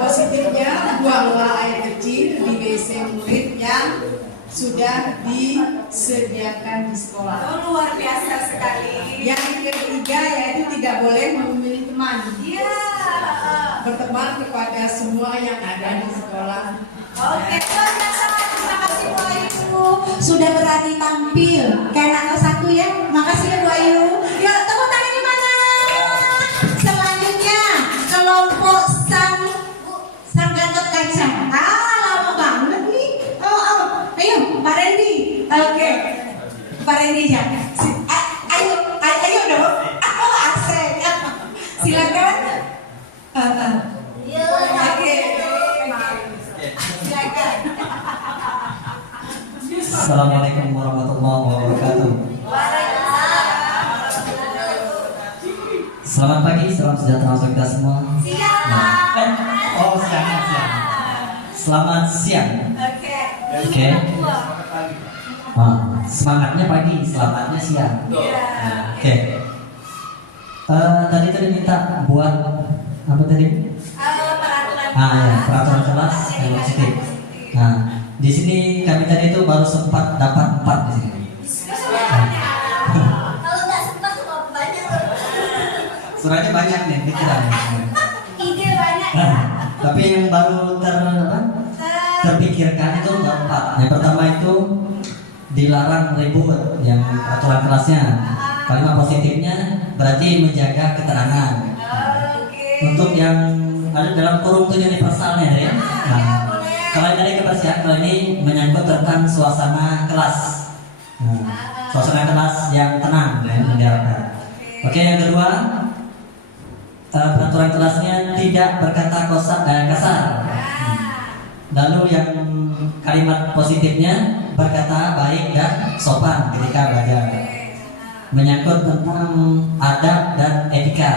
Positifnya buanglah air kecil di WC murid yang sudah disediakan di sekolah. Oh, luar biasa sekali. Yang ketiga yaitu tidak boleh memilih teman. Iya. Berteman kepada semua yang ada di sekolah. Oke, luar biasa. Terima kasih Bu Ayu. Sudah berani tampil. Kayak anak kelas 1 ya. Makasih ya Bu Ayu. Yuk, tepuk tangan di mana? Selanjutnya kelompok Sang Gatot Kaca. Lama banget nih. Ayo, Pak Randy. Oke. Pak Randy ya. Ayo dong. Asik. Silakan. Oke. Silakan. Assalamualaikum warahmatullahi wabarakatuh. Selamat pagi, salam sejahtera untuk kita semua. Silakan. Siang. Selamat siang. Oke. Semangatnya pagi, selamatnya siang. Oke. Tadi diminta buat apa tadi? Peraturan kelas yang positif. Nah, di sini kami tadi itu baru sempat dapat 4 di sini. Kalau nggak sempat kok banyak. Suratnya banyak nih, pikiran. Ide banyak ya. Tapi yang baru terpikirkan itu baru 4. Yang pertama itu dilarang ribut, yang peraturan kelasnya. Kalimat positifnya berarti menjaga ketenangan. Untuk yang ada dalam kurung itu universalnya ya. Nah, kalau dari kebersihan, kalau ini menyangkut tentang suasana kelas. Nah, suasana kelas yang tenang dan diharapkan. Oke, yang kedua, peraturan kelasnya tidak berkata kasar. Lalu yang kalimat positifnya berkata baik dan sopan ketika belajar. Menyangkut tentang adab dan etika.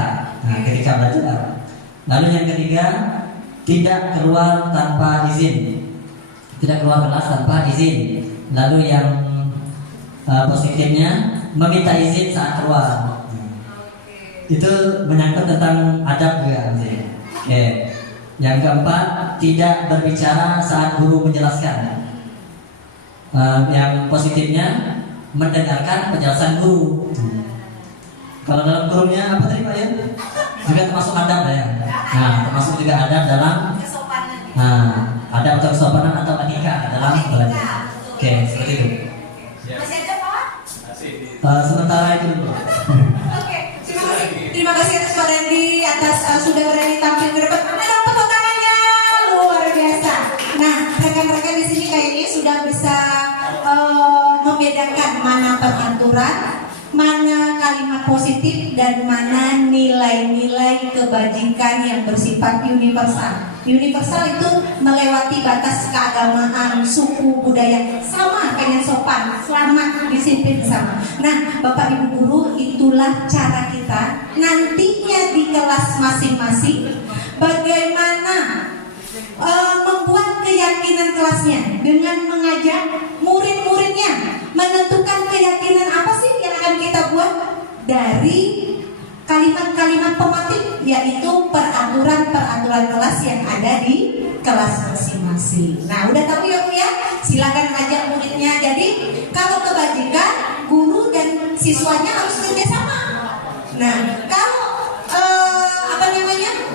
Nah, ketika belajar. Lalu yang ketiga, tidak keluar tanpa izin. Tidak keluar kelas tanpa izin. Lalu yang positifnya meminta izin saat keluar. Itu menyangkut tentang adab juga. Oke. Yang keempat, tidak berbicara saat guru menjelaskan. Yang positifnya mendengarkan penjelasan guru. Kalau dalam kurungnya apa tadi Pak ya? Juga termasuk adab ya. Nah, termasuk juga adab dalam adab atau kesopanan atau etika dalam belajar. Oke, seperti itu. Masih ada Pak? Sementara itu dulu. Oke, terima kasih atas Pak Randy atas sudah berani tampil ke depan. Mana tepuk tangannya luar biasa. Nah, rekan-rekan di sini kayaknya sudah bisa membedakan mana peraturan, mana kalimat positif, dan mana nilai-nilai kebajikan yang bersifat universal. Universal itu melewati batas keagamaan, suku, budaya, sama kayak sopan, selamat, disiplin sama. Nah, Bapak Ibu guru, itulah cara kita nantinya di kelas masing-masing bagaimana membuat keyakinan kelasnya dengan mengajak murid-muridnya menentukan keyakinan apa sih yang akan kita buat dari kalimat-kalimat pematik, yaitu peraturan-peraturan kelas yang ada di kelas masing-masing. Nah, udah tahu ya Bu ya? Silakan ajak muridnya. Jadi kalau kebajikan, guru dan siswanya harus kerjasama. Nah, kalau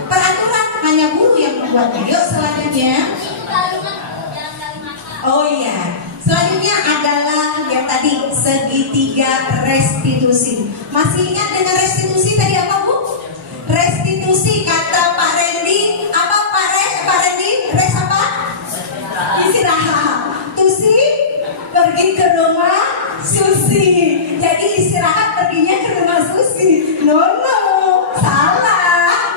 peraturan hanya guru yang membuat. Yuk selanjutnya. Oh iya, selanjutnya adalah yang tadi segitiga restitusi. Masih ingat dengan restitusi tadi apa Bu? Restitusi kata Pak Randy apa Pak Randy? Res apa? Istirahat. Tusi pergi ke rumah Susi. Jadi istirahat perginya ke rumah Susi. No, salah.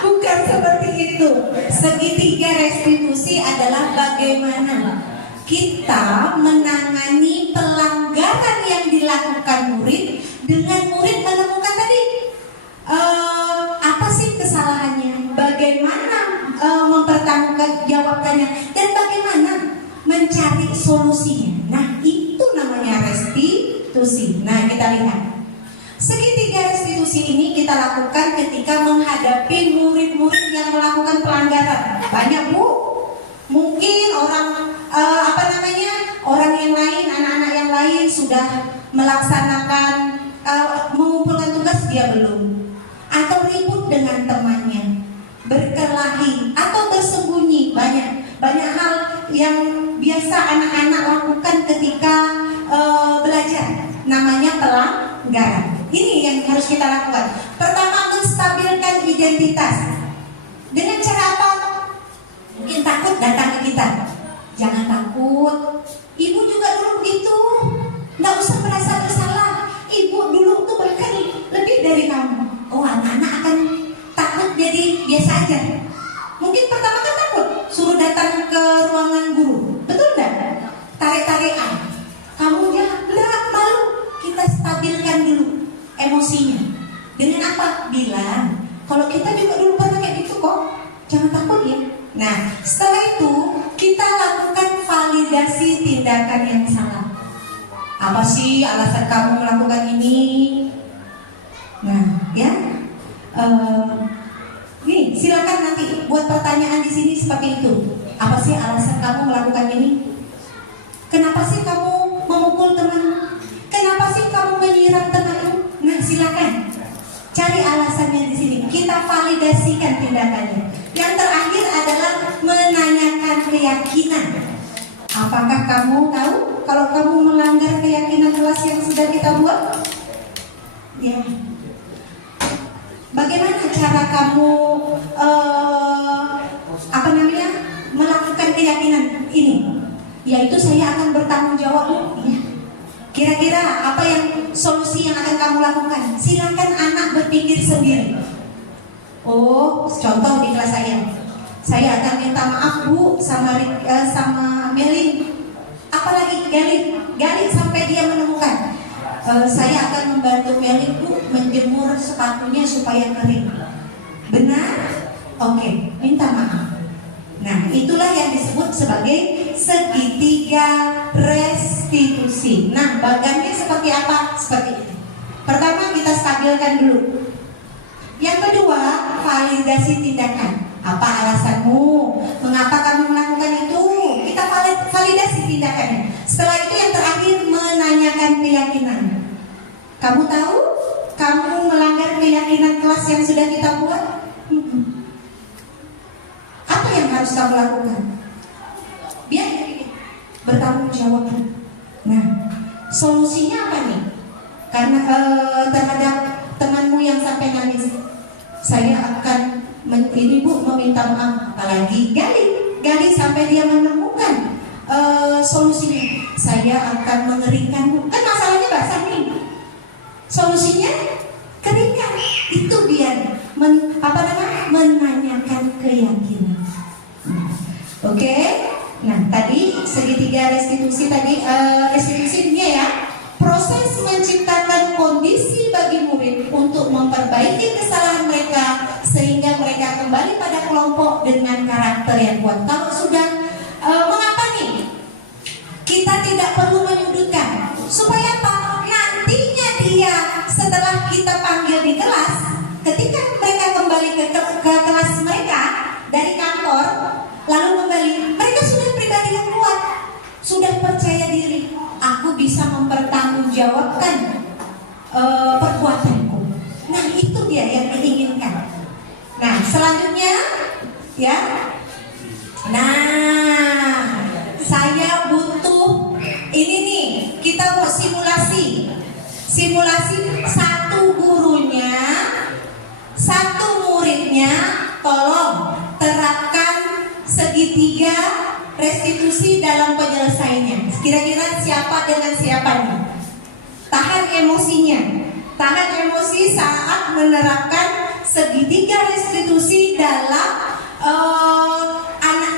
Bukan seperti itu. Segitiga restitusi adalah bagaimana kita menangani pelanggaran yang dilakukan murid dengan murid menemukan tadi apa sih kesalahannya, bagaimana mempertanggungjawabkannya, dan bagaimana mencari solusinya. Nah, itu namanya restitusi. Nah, kita lihat. Segitiga restitusi ini kita lakukan ketika menghadapi murid-murid yang melakukan pelanggaran. Banyak Bu, mungkin orang orang yang lain, anak-anak yang lain sudah melaksanakan mengumpulkan tugas, dia belum, atau ribut dengan temannya, berkelahi atau bersembunyi. Banyak hal yang biasa anak-anak lakukan ketika belajar, namanya pelanggaran. Ini yang harus kita lakukan. Pertama, menstabilkan identitas. Dengan cara apa? Mungkin takut datang ke kita. Jangan takut. Ibu juga dulu begitu. Nggak usah merasa bersalah. Ibu dulu tuh bahkan lebih dari kamu. Oh, anak-anak akan takut jadi biasa aja. Mungkin pertama kan takut. Suruh datang ke ruangan guru. Betul nggak? Tarik-tarikan. Kamu ya enggak, malu. Kita stabilkan dulu emosinya. Dengan apa? Bilang, kalau kita juga dulu pernah kayak gitu kok, jangan takut ya. Nah, setelah itu kita lakukan validasi tindakan yang salah. Apa sih alasan kamu melakukan ini? Nah, ya. Nih, silakan nanti buat pertanyaan di sini seperti itu. Apa sih alasan kamu melakukan ini? Kenapa sih kamu memukul temanmu? Kenapa sih kamu menyerang temanmu? Nah, silakan cari alasannya di sini. Kita validasikan tindakannya. Yang terakhir adalah menanyakan keyakinan. Apakah kamu tahu kalau kamu melanggar keyakinan kelas yang sudah kita buat? Ya. Bagaimana cara kamu melakukan keyakinan ini? Yaitu saya akan bertanggung jawab. Ya. Kira-kira apa yang solusi yang akan kamu lakukan? Silakan anak berpikir sendiri. Oh, contoh di kelas saya akan minta maaf Bu sama Melin. Apalagi Galin sampai dia menemukan. Saya akan membantu Melin Bu menjemur sepatunya supaya kering. Benar? Oke, minta maaf. Nah, itulah yang disebut sebagai segitiga restitusi. Nah, bagannya seperti apa? Seperti ini. Pertama, kita stabilkan dulu. Yang kedua, validasi tindakan. Apa alasanmu? Mengapa kamu melakukan itu? Kita validasi tindakannya. Setelah itu yang terakhir, menanyakan keyakinan. Kamu tahu? Kamu melanggar keyakinan kelas yang sudah kita buat? Apa yang harus kamu lakukan? Biar bertanggung jawab. Nah, solusinya apa nih? Karena terhadap temanmu yang sampai nangis, saya akan ini Bu meminta maaf. Apalagi Gali sampai dia menemukan solusinya. Saya akan mengeringkanmu. Kan masalahnya basah nih. Solusinya keringkan. Itu dia menanyakan keyakinan. Oke. Nah, tadi segitiga restitusi restitusinya ya. Proses menciptakan kondisi bagi murid untuk memperbaiki kesalahan mereka sehingga mereka kembali pada kelompok dengan karakter yang kuat. Kalau sudah mengapa nih? Kita tidak perlu menyudutkan. Supaya apa? Nantinya dia setelah kita panggil di kelas, ketika mereka kembali ke kelas mereka dari kantor, lalu kembali, mereka sudah pribadi yang kuat, sudah percaya diri. Aku bisa mempertanggungjawabkan perbuatanku. Nah, itu dia yang diinginkan. Nah, selanjutnya ya. Nah, saya butuh ini nih. Kita mau simulasi. Simulasi satu gurunya, satu muridnya. Tolong terapkan segitiga restitusi dalam penyelesaiannya. Kira-kira siapa dengan siapa nih? Tahan emosinya. Tahan emosi saat menerapkan segitiga restitusi dalam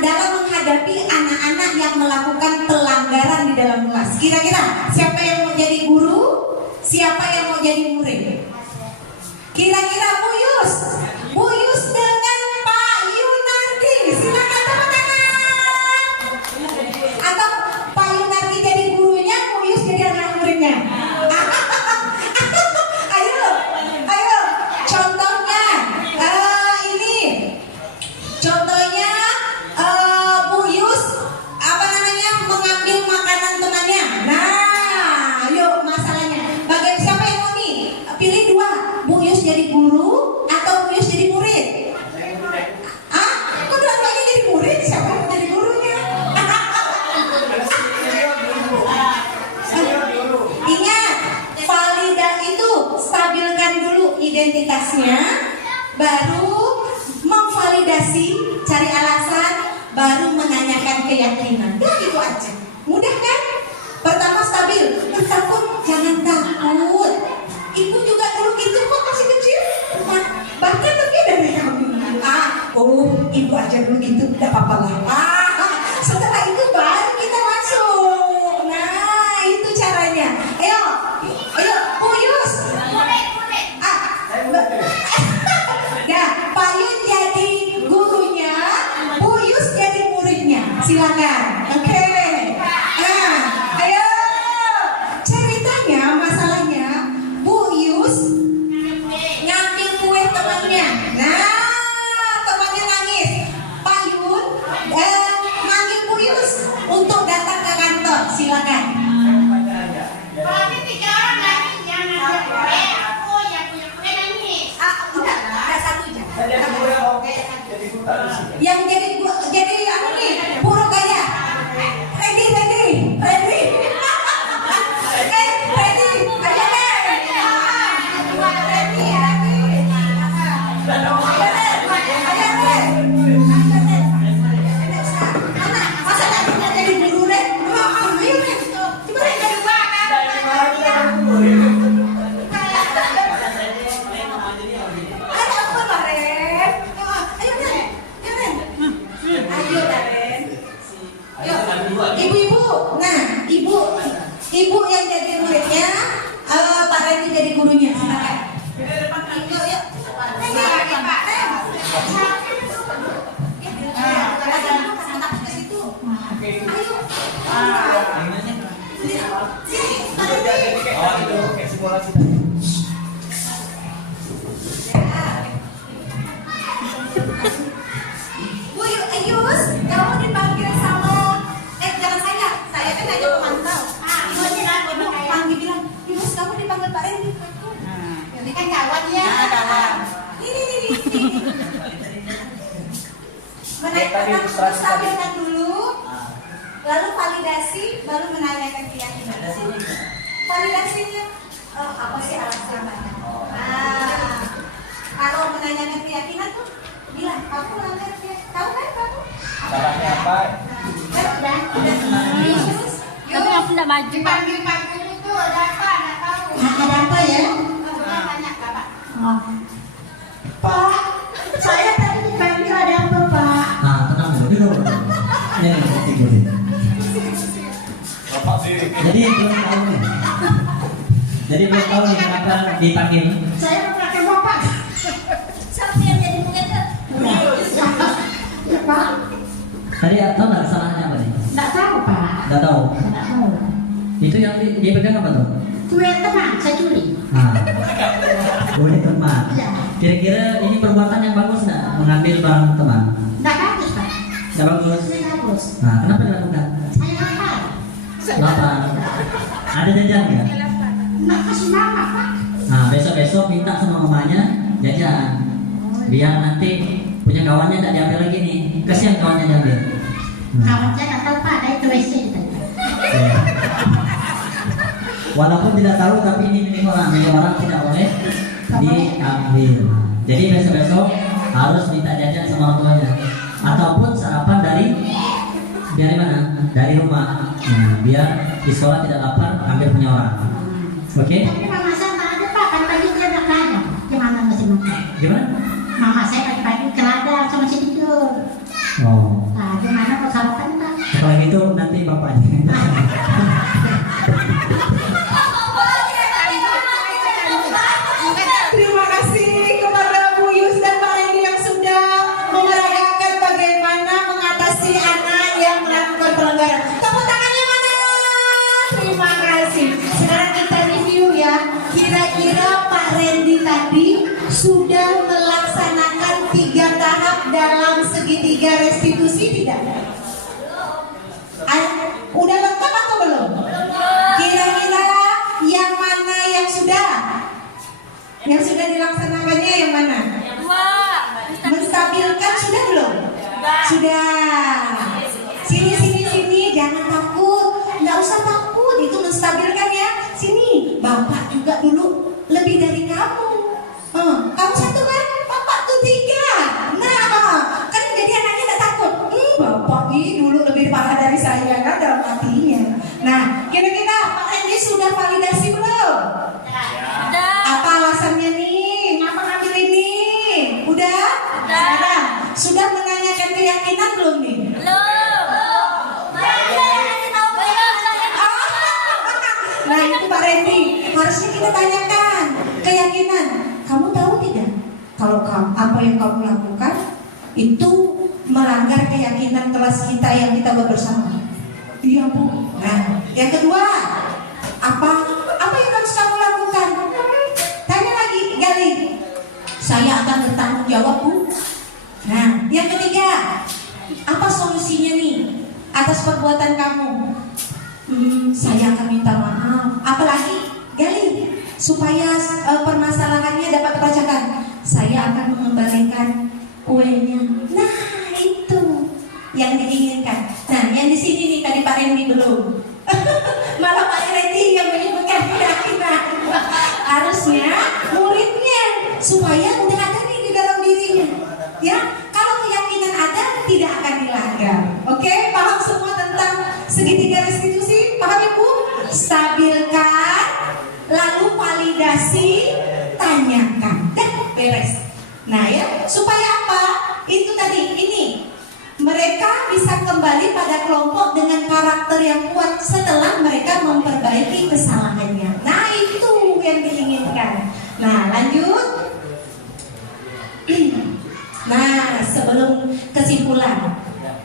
dalam menghadapi anak-anak yang melakukan pelanggaran di dalam kelas. Kira-kira siapa yang mau jadi guru? Siapa yang mau jadi murid? Kira-kira Bu Yus dengan Pak Yunardi. Silakan tepuk tangan. Atau Pak Yunardi jadi gurunya, Bu Yus jadi anak muridnya. Ayo. Contohnya Contohnya Bu Yus mengambil makanan temannya. Nah, ayo masalahnya. Bagaimana siapa yang mau nih? Pilih dua. Bu Yus jadi guru atau Bu Yus jadi murid? Kok dua-duanya jadi murid? Siapa yang mau jadi gurunya? Ingat, validasi itu stabilkan dulu identitasnya, baru memvalidasi, cari alasan, baru menanyakan keyakinan. Udah gitu aja. Mudah kan? Pertama stabil. Takut, jangan takut. Ibu juga dulu gitu kok masih kecil. Bahkan lebih dari kamu. Ibu aja dulu gitu, tidak apa-apa lah. Setelah itu baru kita masuk. Nah, itu caranya. Ayo, Bu Yus. Ya, Pak Yun jadi gurunya, Bu Yus jadi muridnya. Silakan. Oke. Nah, ayo. Ceritanya, masalahnya Bu Yus Yang jadi anu nih, buruk aja. Ready. Ready. Aja deh. Ready. Masa nantinya jadi guru deh? Ayo deh. Coba deh jadi ada apa lah Ren? Ayo Ren. Ayo Ren. Ibu-ibu, nah ibu yang jadi muridnya, Pak Randy jadi gurunya. Silakan. Yuk. Bu Ayus, kamu dipanggil sama jangan saya kan hanya pemantau. Ibu panggil bilang, Ayus kamu dipanggil Pak Randy. Ini kan kawannya. Ini. Stabilkan dulu, lalu validasi, baru menanyakan keyakinan. Validasinya apa sih alasannya? Kalau menanyakan keyakinan tuh bilang, aku melanggar keyakinan. Tahu kan kamu? Caranya apa? Tapi aku tidak maju. Panggil itu ada apa? Nggak tahu. Ada apa ya? Tanya Bapak. Pak, saya tadi dipanggil ada apa Pak? Nah, tenang dulu. Ini tidur. Jadi belum tahu nih. Jadi belum tahu nih kenapa dipanggil. Saya mau pakai Bapak. Siapa yang jadi muridnya? Ya Pak. Tadi tahu nggak kesalahannya apa nih? Nggak tahu Pak. Nggak tahu. Nggak tahu. Itu yang dipegang apa tuh? Kue teman, saya curi. Nah, boleh teman. Iya. Kira-kira ini perbuatan yang bagus nggak mengambil barang teman? Nggak bagus Pak. Nggak bagus. Nggak bagus. Nah, kenapa dilakukan? Saya lapar. Lapar. Ada jajan nggak? Nggak kasih mama Pak. Nah, besok-besok minta sama mamanya jajan. Biar nanti punya kawannya nggak diambil lagi nih. Kasihan kawannya diambil. Kawan saya nggak tahu Pak, ada itu WC di tadi. Ya. Walaupun tidak tahu, tapi ini milik orang tidak boleh diambil. Jadi besok-besok harus minta jajan sama orang tuanya, ataupun sarapan dari mana? Dari rumah. Nah, biar di sekolah tidak lapar, ambil punya orang. Oke? Tapi mama saya nggak ada Pak, kan pagi dia nggak ada. Gimana masih makan? Gimana? Mama saya pagi-pagi kelada sama si tidur. Oh, Nah, gimana mau sarapan Pak? kalau gitu nanti bapaknya. Terima kasih kepada Bu Yus dan Pak Randy yang sudah memeragakan bagaimana mengatasi anak yang melakukan pelanggaran. Tepuk tangannya mana? Terima kasih. Sekarang kita review ya. Kira-kira Pak Randy tadi sudah melaksanakan 3 tahap dalam segitiga restitusi tidak? Udah lengkap atau belum? Kira-kira yang mana yang sudah? Yang sudah dilaksanakannya yang mana? Menstabilkan sudah belum? Sudah. Sini, jangan takut. Nggak usah takut, itu menstabilkan ya. Sini, Bapak juga dulu lebih dari kamu. Kamu 1 kan? Bapak tuh 3. Nah, kan jadi anaknya nggak takut. Bapak ini dulu lebih parah dari saya kan dalam hatinya. Nah, kira-kira Pak Randy sudah validasi belum? Apa alasannya nih? Ngapa ngambil ini? Udah? Sekarang sudah menanyakan keyakinan belum nih? Nah itu Pak Randy, harusnya kita tanyakan keyakinan. Kamu tahu tidak? Kalau apa yang kamu lakukan itu melanggar keyakinan kelas kita yang kita buat bersama. Iya Bu. Nah, yang kedua, apa yang harus kamu lakukan? Tanya lagi, gali. Saya akan bertanggung jawab Bu. Nah, yang ketiga, apa solusinya nih atas perbuatan kamu? Saya akan minta maaf. Apalagi, gali supaya permasalahannya dapat terbacakan. Saya akan mengembalikan kuenya. Nah, yang diinginkan. Nah, yang di sini nih tadi Pak Randy belum. Malah Pak Randy yang menyebutkan keyakinan. Harusnya muridnya supaya udah ada nih di dalam dirinya. Ya, kalau keyakinan ada tidak akan dilanggar. Oke, paham semua tentang segitiga restitusi? Paham Ibu? Stabilkan, lalu validasi, tanyakan. Dah beres. Nah ya, supaya apa? Itu tadi ini. Mereka bisa kembali pada kelompok dengan karakter yang kuat setelah mereka memperbaiki kesalahannya. Nah itu yang diinginkan. Nah lanjut. Nah sebelum kesimpulan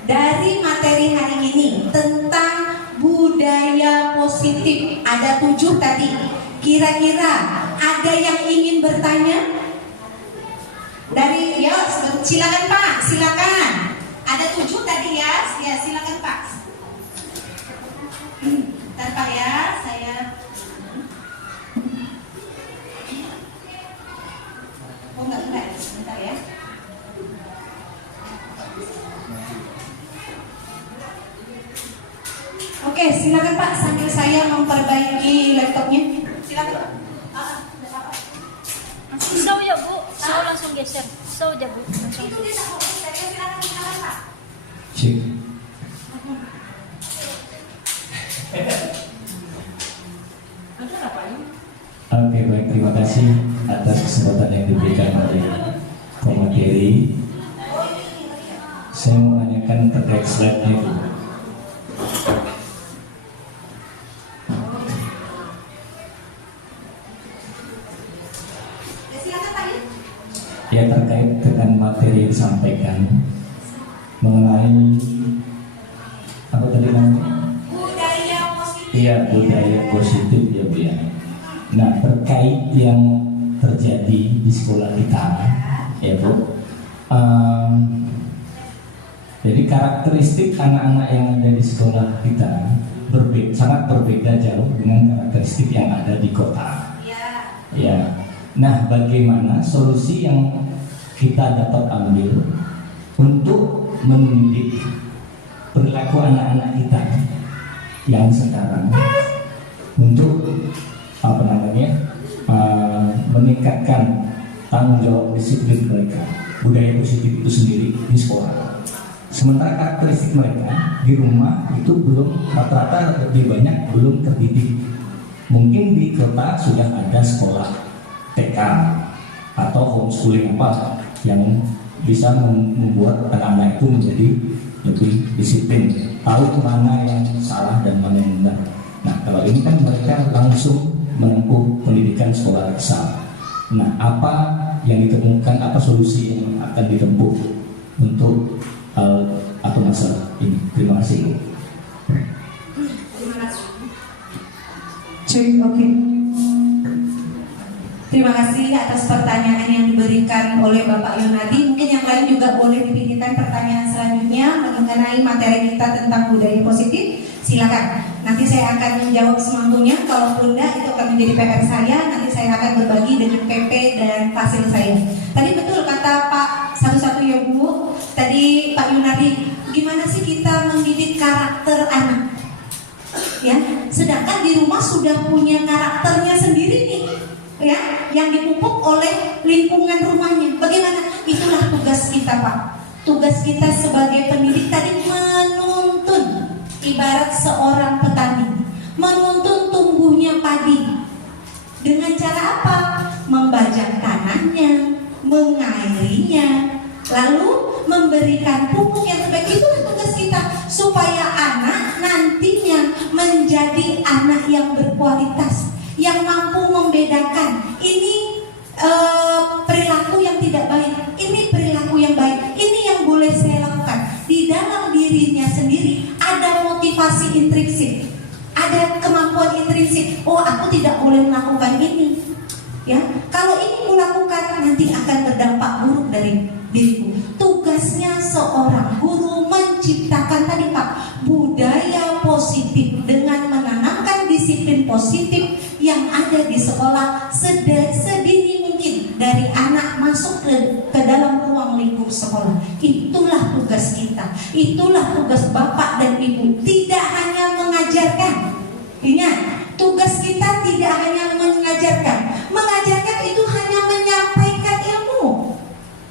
dari materi hari ini tentang budaya positif, ada 7 tadi. Kira-kira ada yang ingin bertanya? Dari ya silakan Pak, silakan. Ada 7 tadi ya, silakan Pak. Bentar Pak ya, saya. Oh enggak, sebentar ya. Oke, silakan Pak sambil saya memperbaiki laptopnya. Silakan Pak. Saw ya Bu, saw langsung geser. Saw aja Bu. Langsung. Itu dia tak fokus saya, silakan Pak. Cik. Oke, baik, terima kasih atas kesempatan yang diberikan oleh pemateri. Saya mau menanyakan terkait slide-nya itu. Ya, terkait dengan materi yang disampaikan mengenai apa tadi namanya? Budaya positif. Iya, budaya positif ya Bu ya. Nah, terkait yang terjadi di sekolah kita ya Bu, jadi karakteristik anak-anak yang ada di sekolah kita sangat berbeda jauh dengan karakteristik yang ada di kota. Ya. Nah, bagaimana solusi yang kita dapat ambil untuk mendidik perilaku anak-anak kita yang sekarang untuk meningkatkan tanggung jawab disiplin mereka, budaya positif itu sendiri di sekolah. Sementara karakteristik mereka di rumah itu belum, rata-rata lebih banyak belum terdidik. Mungkin di kota sudah ada sekolah TK atau homeschooling apa yang bisa membuat anak-anak itu menjadi lebih disiplin, tahu mana yang salah dan mana yang benar. Nah, kalau ini kan mereka langsung menempuh pendidikan sekolah dasar. Nah, apa yang ditemukan, apa solusi yang akan ditempuh untuk atau masalah ini? Terima kasih. Oke. Terima kasih atas pertanyaan yang diberikan oleh Bapak Yunadi. Mungkin yang lain juga boleh dipikirkan pertanyaan selanjutnya mengenai materi kita tentang budaya positif. Silakan. Nanti saya akan menjawab semampunya. Kalau tidak, itu akan menjadi PR saya. Nanti saya akan berbagi dengan PP dan fasil saya. Tadi betul kata Pak satu-satu ya Bu. Tadi Pak Yunadi, gimana sih kita mendidik karakter anak? Ya, sedangkan di rumah sudah punya karakternya sendiri nih. Ya, yang dipupuk oleh lingkungan rumahnya. Bagaimana? Itulah tugas kita Pak. Tugas kita sebagai pendidik tadi menuntun, ibarat seorang petani menuntun tumbuhnya padi. Dengan cara apa? Membajak tanahnya, mengairinya, lalu memberikan pupuk yang terbaik. Itulah tugas kita supaya anak nantinya menjadi anak yang berkualitas, yang mampu membedakan ini perilaku yang tidak baik, ini perilaku yang baik, ini yang boleh saya lakukan. Di dalam dirinya sendiri ada motivasi intrinsik, ada kemampuan intrinsik. Oh, aku tidak boleh melakukan ini. Ya, kalau ini kulakukan nanti akan berdampak buruk dari diriku. Tugasnya seorang guru menciptakan tadi Pak budaya positif dengan menanamkan disiplin positif yang ada di sekolah sedini mungkin dari anak masuk ke dalam ruang lingkup sekolah. sekolah. Itulah tugas kita, itulah tugas Bapak dan Ibu. Tidak hanya mengajarkan. Ingat, tugas kita tidak hanya mengajarkan. Mengajarkan itu hanya menyampaikan ilmu.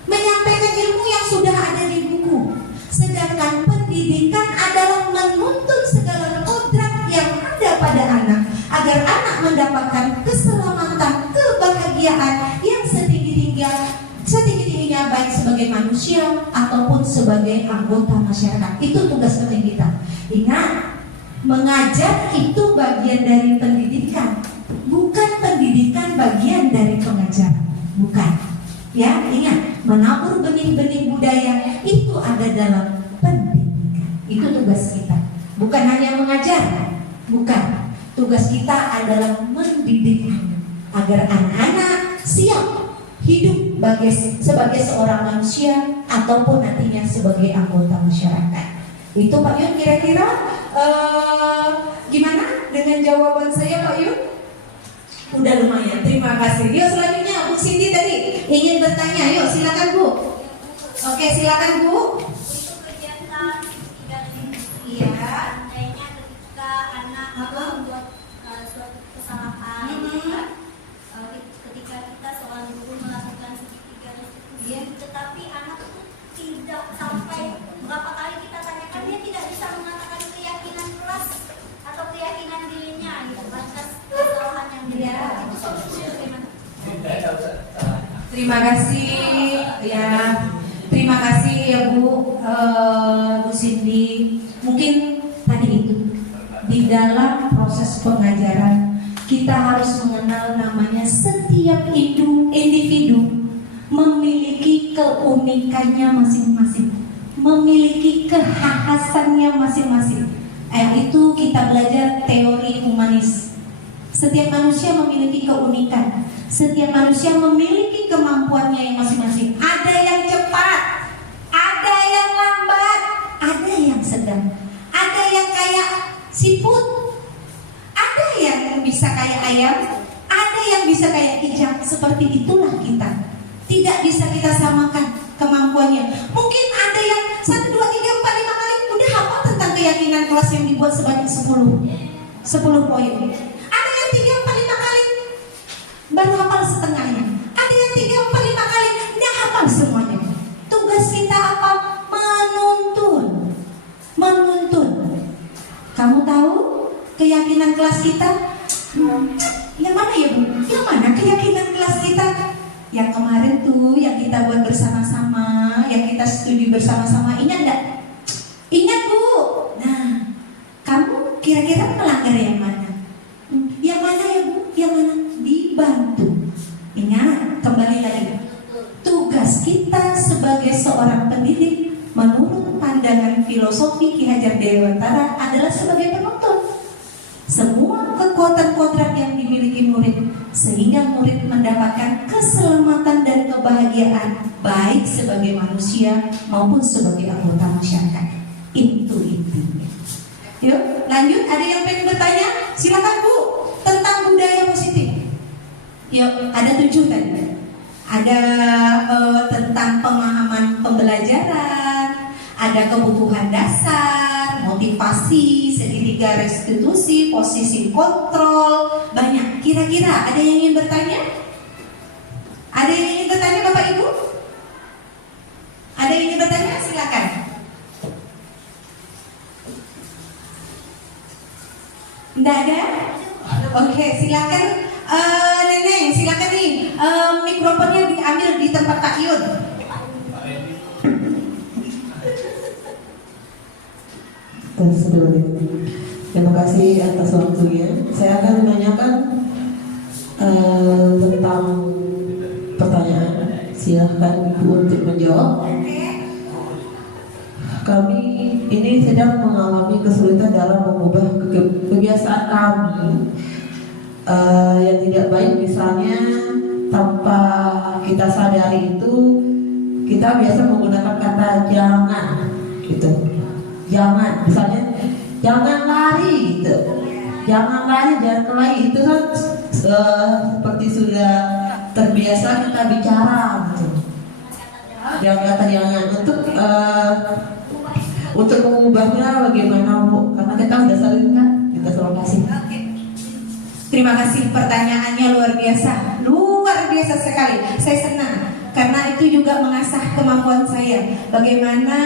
Menyampaikan ilmu yang sudah ada di buku. Sedangkan pendidikan adalah menuntun segala kodrat yang ada pada anak, agar anak mendapatkan keselamatan, kebahagiaan yang setinggi-tingginya baik sebagai manusia ataupun sebagai anggota masyarakat. Itu tugas penting kita. Ingat, mengajar itu bagian dari pendidikan, bukan pendidikan bagian dari pengajaran. Bukan. Ya, ingat, menabur benih-benih budaya itu ada dalam pendidikan. Itu tugas kita. Bukan hanya mengajar, bukan. Tugas kita adalah mendidik agar anak-anak siap hidup sebagai seorang manusia ataupun nantinya sebagai anggota masyarakat. Itu Pak Yun, kira-kira gimana dengan jawaban saya Pak Yun? Udah lumayan, terima kasih. Yuk selanjutnya Bu Cindy tadi ingin bertanya, yuk silakan Bu. Oke, silakan Bu. Untuk kegiatan Iya. seandainya ketika anak membuat suatu kesalahan, ketika kita seorang guru melakukan segitiga restitusi, tetapi anak itu tidak sampai berapa kali kita tanyakan, dia tidak bisa mengatakan keyakinan kelas atau keyakinan dirinya gitu atas kesalahan yang dia lakukan. Itu solusinya bagaimana? Terima kasih ya. Terima kasih ya Bu Cindy. Mungkin tadi itu di dalam proses pengajaran kita harus mengenal namanya setiap individu memiliki keunikannya masing-masing, memiliki kekhasannya masing-masing. Itu kita belajar teori humanis. Setiap manusia memiliki keunikan, setiap manusia memiliki kemampuannya yang masing-masing. Ada yang cepat, ada yang lambat, ada yang sedang, ada yang kayak siput, ada yang bisa kayak ayam, ada yang bisa kayak ikan. Seperti itulah kita. Tidak bisa kita samakan kemampuannya. Mungkin ada yang 1, 2, 3, 4, 5 kali udah hafal tentang keyakinan kelas yang dibuat sebanyak 10 poin. Ada yang 3, 4, 5 kali baru hafal setengahnya. Ada yang 3, 4, 5 kali nggak hafal semuanya. Tugas kita apa? Menuntun. Kamu tahu keyakinan kelas kita? Yang mana ya Bu? Yang mana keyakinan kelas kita? Yang kemarin tuh yang kita buat bersama-sama, yang kita studi bersama-sama. Ingat enggak? Ingat Bu. Nah, kamu kira-kira melanggar yang mana? Yang mana ya Bu? Yang mana? Dibantu. Ingat, kembali lagi. Tugas kita sebagai seorang pendidik menurut pandangan filosofi Ki Hajar Dewantara adalah sebagai penuntun. Semua kekuatan kodrat yang dimiliki murid sehingga murid mendapatkan keselamatan dan kebahagiaan baik sebagai manusia maupun sebagai anggota masyarakat. Itu intinya. Yuk lanjut, ada yang pengen bertanya? Silakan Bu, tentang budaya positif. Yuk, ada 7 tadi. Ada tentang pemahaman pembelajaran, ada kebutuhan dasar, motivasi, segitiga restitusi, posisi kontrol, banyak. Kira-kira ada yang ingin bertanya? Ada yang ingin bertanya Bapak Ibu? Ada yang ingin bertanya? Silakan. Tidak ada? Oke, silakan. Neneng, silakan nih. Mikrofonnya diambil di tempat Pak Yun. Terima kasih atas waktunya. Saya akan menanyakan tentang pertanyaan. Silahkan Ibu untuk menjawab. Kami ini sedang mengalami kesulitan dalam mengubah kebiasaan kami yang tidak baik. Misalnya tanpa kita sadari itu kita biasa menggunakan kata jangan gitu. Jangan, misalnya jangan lari gitu. Jangan lari, jangan kelahi. Itu kan seperti sudah terbiasa kita bicara gitu. yang jangan untuk mengubahnya bagaimana Bu? Karena kita sudah saling kan, kita selalu kasih. Terima kasih, pertanyaannya luar biasa sekali. Saya senang karena itu juga mengasah kemampuan saya. Bagaimana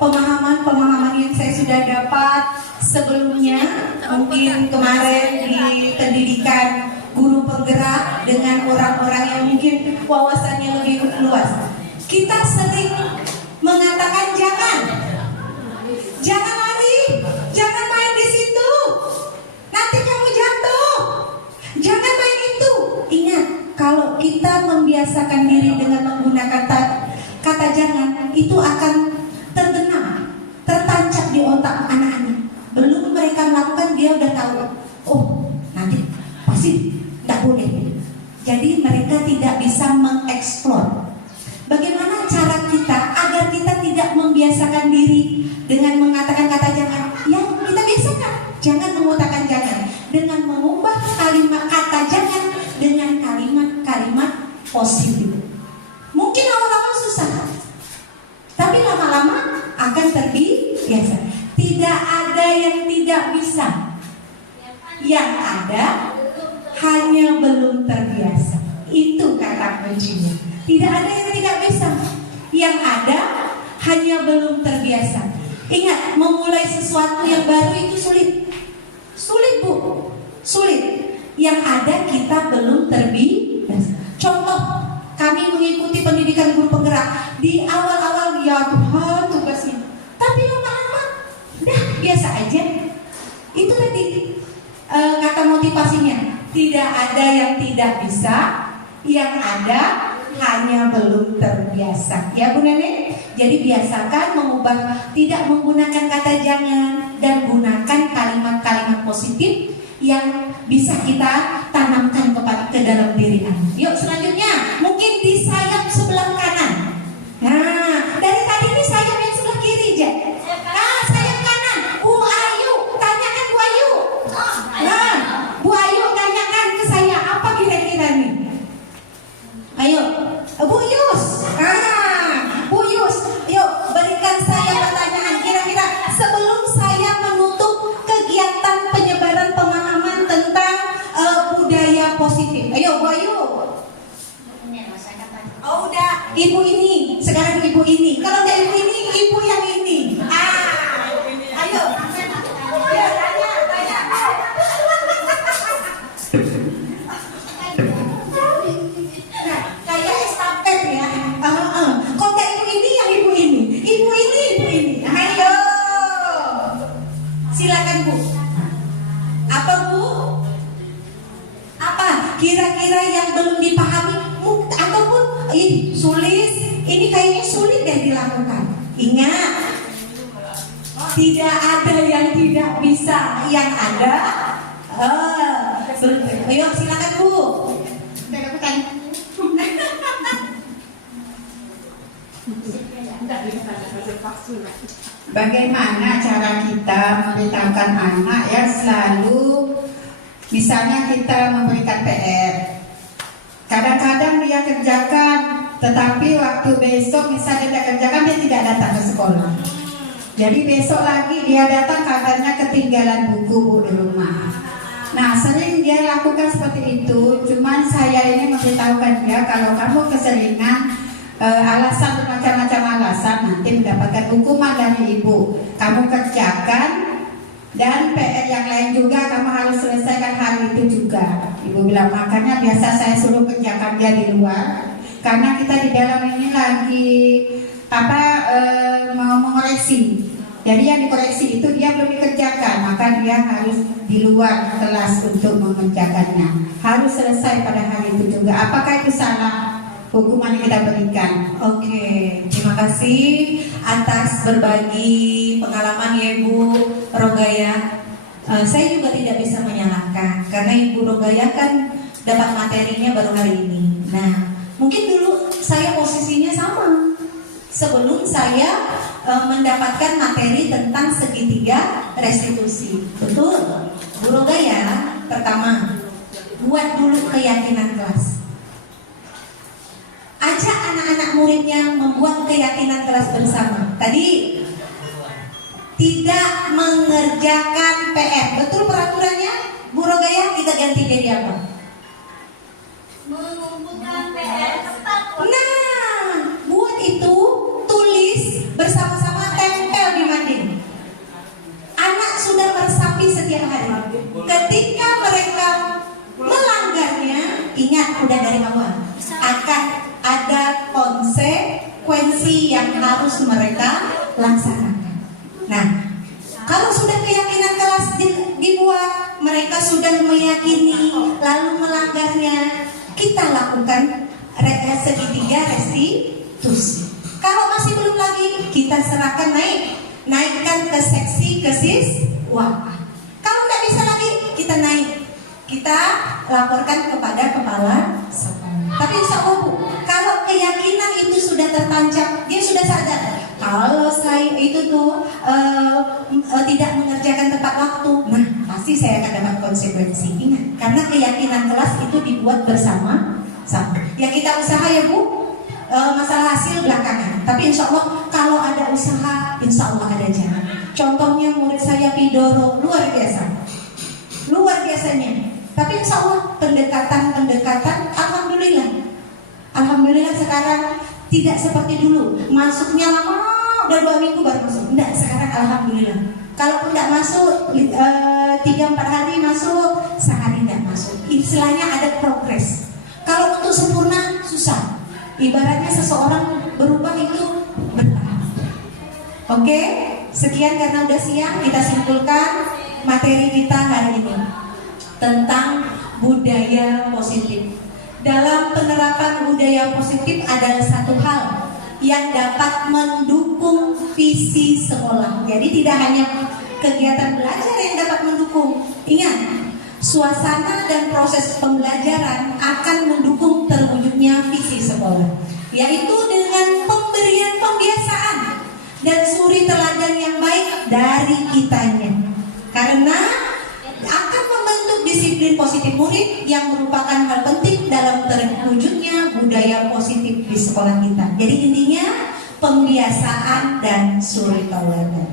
pemahaman yang saya sudah dapat sebelumnya, mungkin kemarin di pendidikan guru penggerak dengan orang-orang yang mungkin wawasannya lebih luas. Kita sering mengatakan jangan lari, jangan main di situ, nanti kamu jatuh, jangan main itu. Ingat, kalau kita membiasakan diri dengan menggunakan kata jangan, itu akan tertancap di otak anak-anak. Belum mereka melakukan, dia udah tahu, oh nanti pasti tidak boleh. Jadi mereka tidak bisa mengeksplor. Bagaimana cara kita agar kita tidak membiasakan diri dengan mengatakan kata jangan? Ya, kita biasakan. Jangan mengatakan jangan dengan mengubah kalimat kata jangan dengan kalimat-kalimat positif. Mungkin awal-awal susah, tapi lama-lama akan terbiasa. Tidak ada yang tidak bisa. Yang ada hanya belum terbiasa. Itu kata kuncinya. Tidak ada yang tidak bisa. Yang ada hanya belum terbiasa. Ingat, memulai sesuatu yang baru itu sulit. Sulit Bu, sulit. Yang ada kita belum terbiasa. Contoh, kami mengikuti pendidikan guru penggerak. Di awal-awal ya Tuhan tugasnya, tapi lama-lama dah biasa aja. Itu tadi kata motivasinya. Tidak ada yang tidak bisa, yang ada hanya belum terbiasa. Ya Bu Nenek, jadi biasakan mengubah, tidak menggunakan kata jangan, dan gunakan kalimat-kalimat positif yang bisa kita tanamkan ke dalam diri anak. Yuk selanjutnya, mungkin di sayap sebelah kanan. Nah, dari tadi ini sayap yang sebelah kiri aja. Nah, sayap kanan, Bu Ayu, tanyakan Bu Ayu. Nah, Bu Ayu tanyakan ke saya, apa kira-kira nih? Ayo, Bu Yus. Bu Yus, yuk berikan saya pertanyaan. Kira-kira sebelum saya menutup kegiatan penyebaran pemahaman tentang budaya positif. Ayo Bu Ayu. Oh udah, ibu ini. Sekarang ibu ini. Kalau nggak ibu ini, ibu yang ini. Ayo. Ya, tanya. Nah, kayak estafet ya. Kalau nggak ibu ini, yang ibu ini. Ibu ini. Ayo. Silakan Bu. Apa Bu? Apa kira-kira yang belum dipahami ataupun sulit? Ini kayaknya sulit deh dilakukan. Ingat, tidak ada yang tidak bisa. Yang ada ayo silakan Bu. Bagaimana cara kita memberitahukan anak ya, selalu misalnya kita memberikan PR, kadang-kadang dia kerjakan, tetapi waktu besok misalnya dia kerjakan, dia tidak datang ke sekolah. Jadi besok lagi dia datang, katanya ketinggalan buku Bu di rumah. Nah, sering dia lakukan seperti itu. Cuman saya ini memberitahukan dia, kalau kamu keseringan alasan bermacam-macam alasan, nanti mendapatkan hukuman dari ibu. Kamu kerjakan, dan PR yang lain juga kamu harus selesaikan hari itu juga. Ibu bilang, makanya biasa saya suruh kerjakan dia di luar, karena kita di dalam ini lagi mau mengoreksi. Jadi yang dikoreksi itu dia belum dikerjakan, maka dia harus di luar kelas untuk mengerjakannya. Harus selesai pada hari itu juga. Apakah itu salah hukuman yang kita berikan? Oke, terima kasih atas berbagi pengalaman ya Ibu Rogaya. Saya juga tidak bisa menyalahkan karena Ibu Rogaya kan dapat materinya baru hari ini. Nah, mungkin dulu saya posisinya sama. Sebelum saya mendapatkan materi tentang segitiga restitusi. Betul, Bu Rogaya. Pertama, buat dulu keyakinan kelas. ajak anak-anak muridnya membuat keyakinan kelas bersama. Tadi tidak mengerjakan PR. Betul peraturannya? Bu Rogaya, kita ganti jadi apa? Mengumpulkan PR tepat. Nah, buat itu, tulis bersama-sama, tempel di mading. Anak sudah meresapi setiap hari. Ketika mereka melanggarnya, ingat udah dari awal, akan ada konsekuensi yang harus mereka laksanakan. Nah, kalau sudah keyakinan kelas dibuat, mereka sudah meyakini, lalu melanggarnya, kita lakukan segitiga restitusi. Kalau masih belum lagi, kita serahkan naikkan ke seksi kesiswaan. Kalau tidak bisa lagi, kita naik, kita laporkan kepada kepala sekolah. Tapi insya Allah Bu, kalau keyakinan itu sudah tertancap, dia sudah sadar. Kalau saya itu tuh tidak mengerjakan tepat waktu, nah pasti saya akan dapat konsekuensi. Ingat, karena keyakinan kelas itu dibuat bersama-sama. Yang kita usaha ya Bu, masalah hasil belakangan. Tapi insya Allah kalau ada usaha, insya Allah ada jalan. Contohnya murid saya Pidoro, luar biasanya. Tapi insya Allah pendekatan, Alhamdulillah sekarang tidak seperti dulu. Masuknya lama, udah 2 minggu baru masuk. Enggak, sekarang Alhamdulillah. Kalaupun tidak masuk 3-4 hari masuk, sehari tidak masuk. Istilahnya ada progres. Kalau untuk sempurna susah. Ibaratnya seseorang berubah itu bertahap. Oke, sekian karena udah siang, kita simpulkan materi kita hari ini tentang budaya positif. Dalam penerapan budaya positif adalah satu hal yang dapat mendukung visi sekolah. Jadi tidak hanya kegiatan belajar yang dapat mendukung. Ingat, suasana dan proses pembelajaran akan mendukung terwujudnya visi sekolah, yaitu dengan pemberian pembiasaan dan suri teladan yang baik dari kitanya. Karena akan membentuk disiplin positif murid yang merupakan hal penting dalam terwujudnya budaya positif di sekolah kita. Jadi intinya pembiasaan dan suri teladan.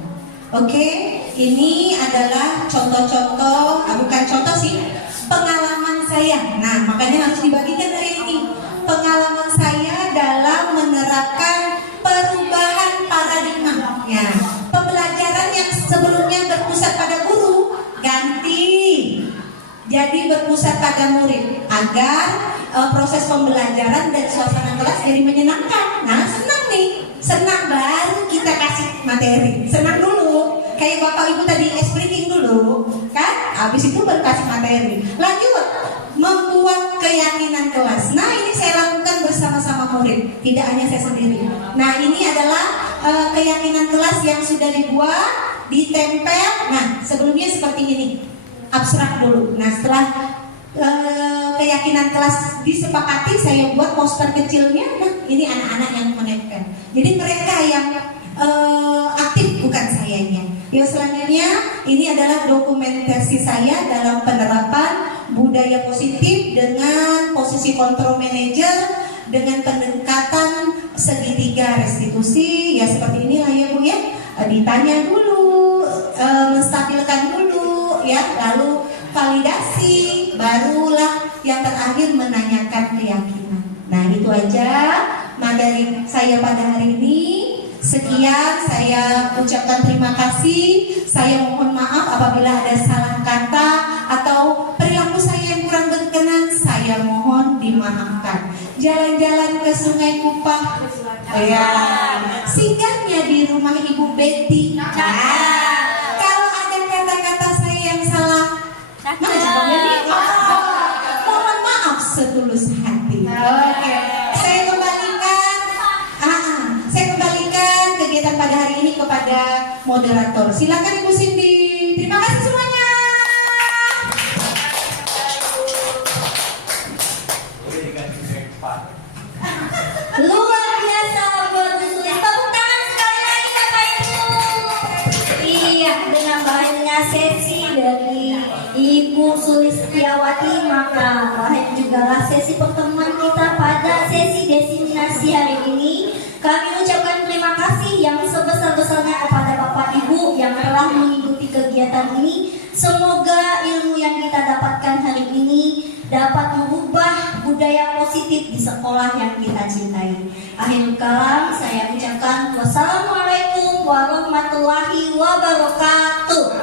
Oke, ini adalah contoh-contoh, bukan contoh sih, pengalaman saya. Nah, makanya harus dibagikan dari ini. Pengalaman saya dalam menerapkan perubahan paradigma. Ya, pembelajaran yang sebelumnya berpusat pada guru ganti jadi berpusat pada murid agar proses pembelajaran dan suasana kelas jadi menyenangkan. Nah, senang baru kita kasih materi. Senang dulu, kayak Bapak Ibu tadi briefing dulu, kan? Habis itu baru kasih materi. Lanjut membuat keyakinan kelas. Nah, ini saya lakukan bersama-sama murid, tidak hanya saya sendiri. Nah, ini adalah keyakinan kelas yang sudah dibuat, ditempel. Nah, sebelumnya seperti ini, abstrak dulu. Nah, setelah keyakinan kelas disepakati, saya buat poster kecilnya. Nah, ini anak-anak yang menempel. Jadi mereka yang aktif, bukan sayanya. Yang selanjutnya, ini adalah dokumentasi saya dalam penerapan budaya positif dengan posisi kontrol manager, dengan pendekatan segitiga restitusi. Ya seperti inilah ya Bu ya. Ditanya dulu, menstabilkan dulu, ya, lalu validasi, barulah yang terakhir menanyakan keyakinan. Nah, itu aja materi saya pada hari ini. Sekian, saya ucapkan terima kasih. Saya mohon maaf apabila ada salah kata atau perilaku saya yang kurang berkenan. Saya mohon dimaafkan. Jalan-jalan ke Sungai Kupang, ya, singgahnya di rumah Ibu Betty. Nah, kalau ada kata-kata saya yang salah, mohon maaf setulus hati. Oke, saya kembalikan kegiatan pada hari ini kepada moderator. Silakan Ibu Cindy. Terima kasih semuanya. Luar biasa buat Bu Sulis. Tepuk tangan sekali lagi Bapak Ibu. Iya, dengan bahagia sesi dari Ibu Sulistiawati, maka bahagia juga sesi pertemuan kita pada sesi destinasi Kami ucapkan terima kasih yang sebesar-besarnya kepada Bapak Ibu yang telah mengikuti kegiatan ini. Semoga ilmu yang kita dapatkan hari ini dapat mengubah budaya positif di sekolah yang kita cintai. Akhirul kalam, saya ucapkan wassalamualaikum warahmatullahi wabarakatuh.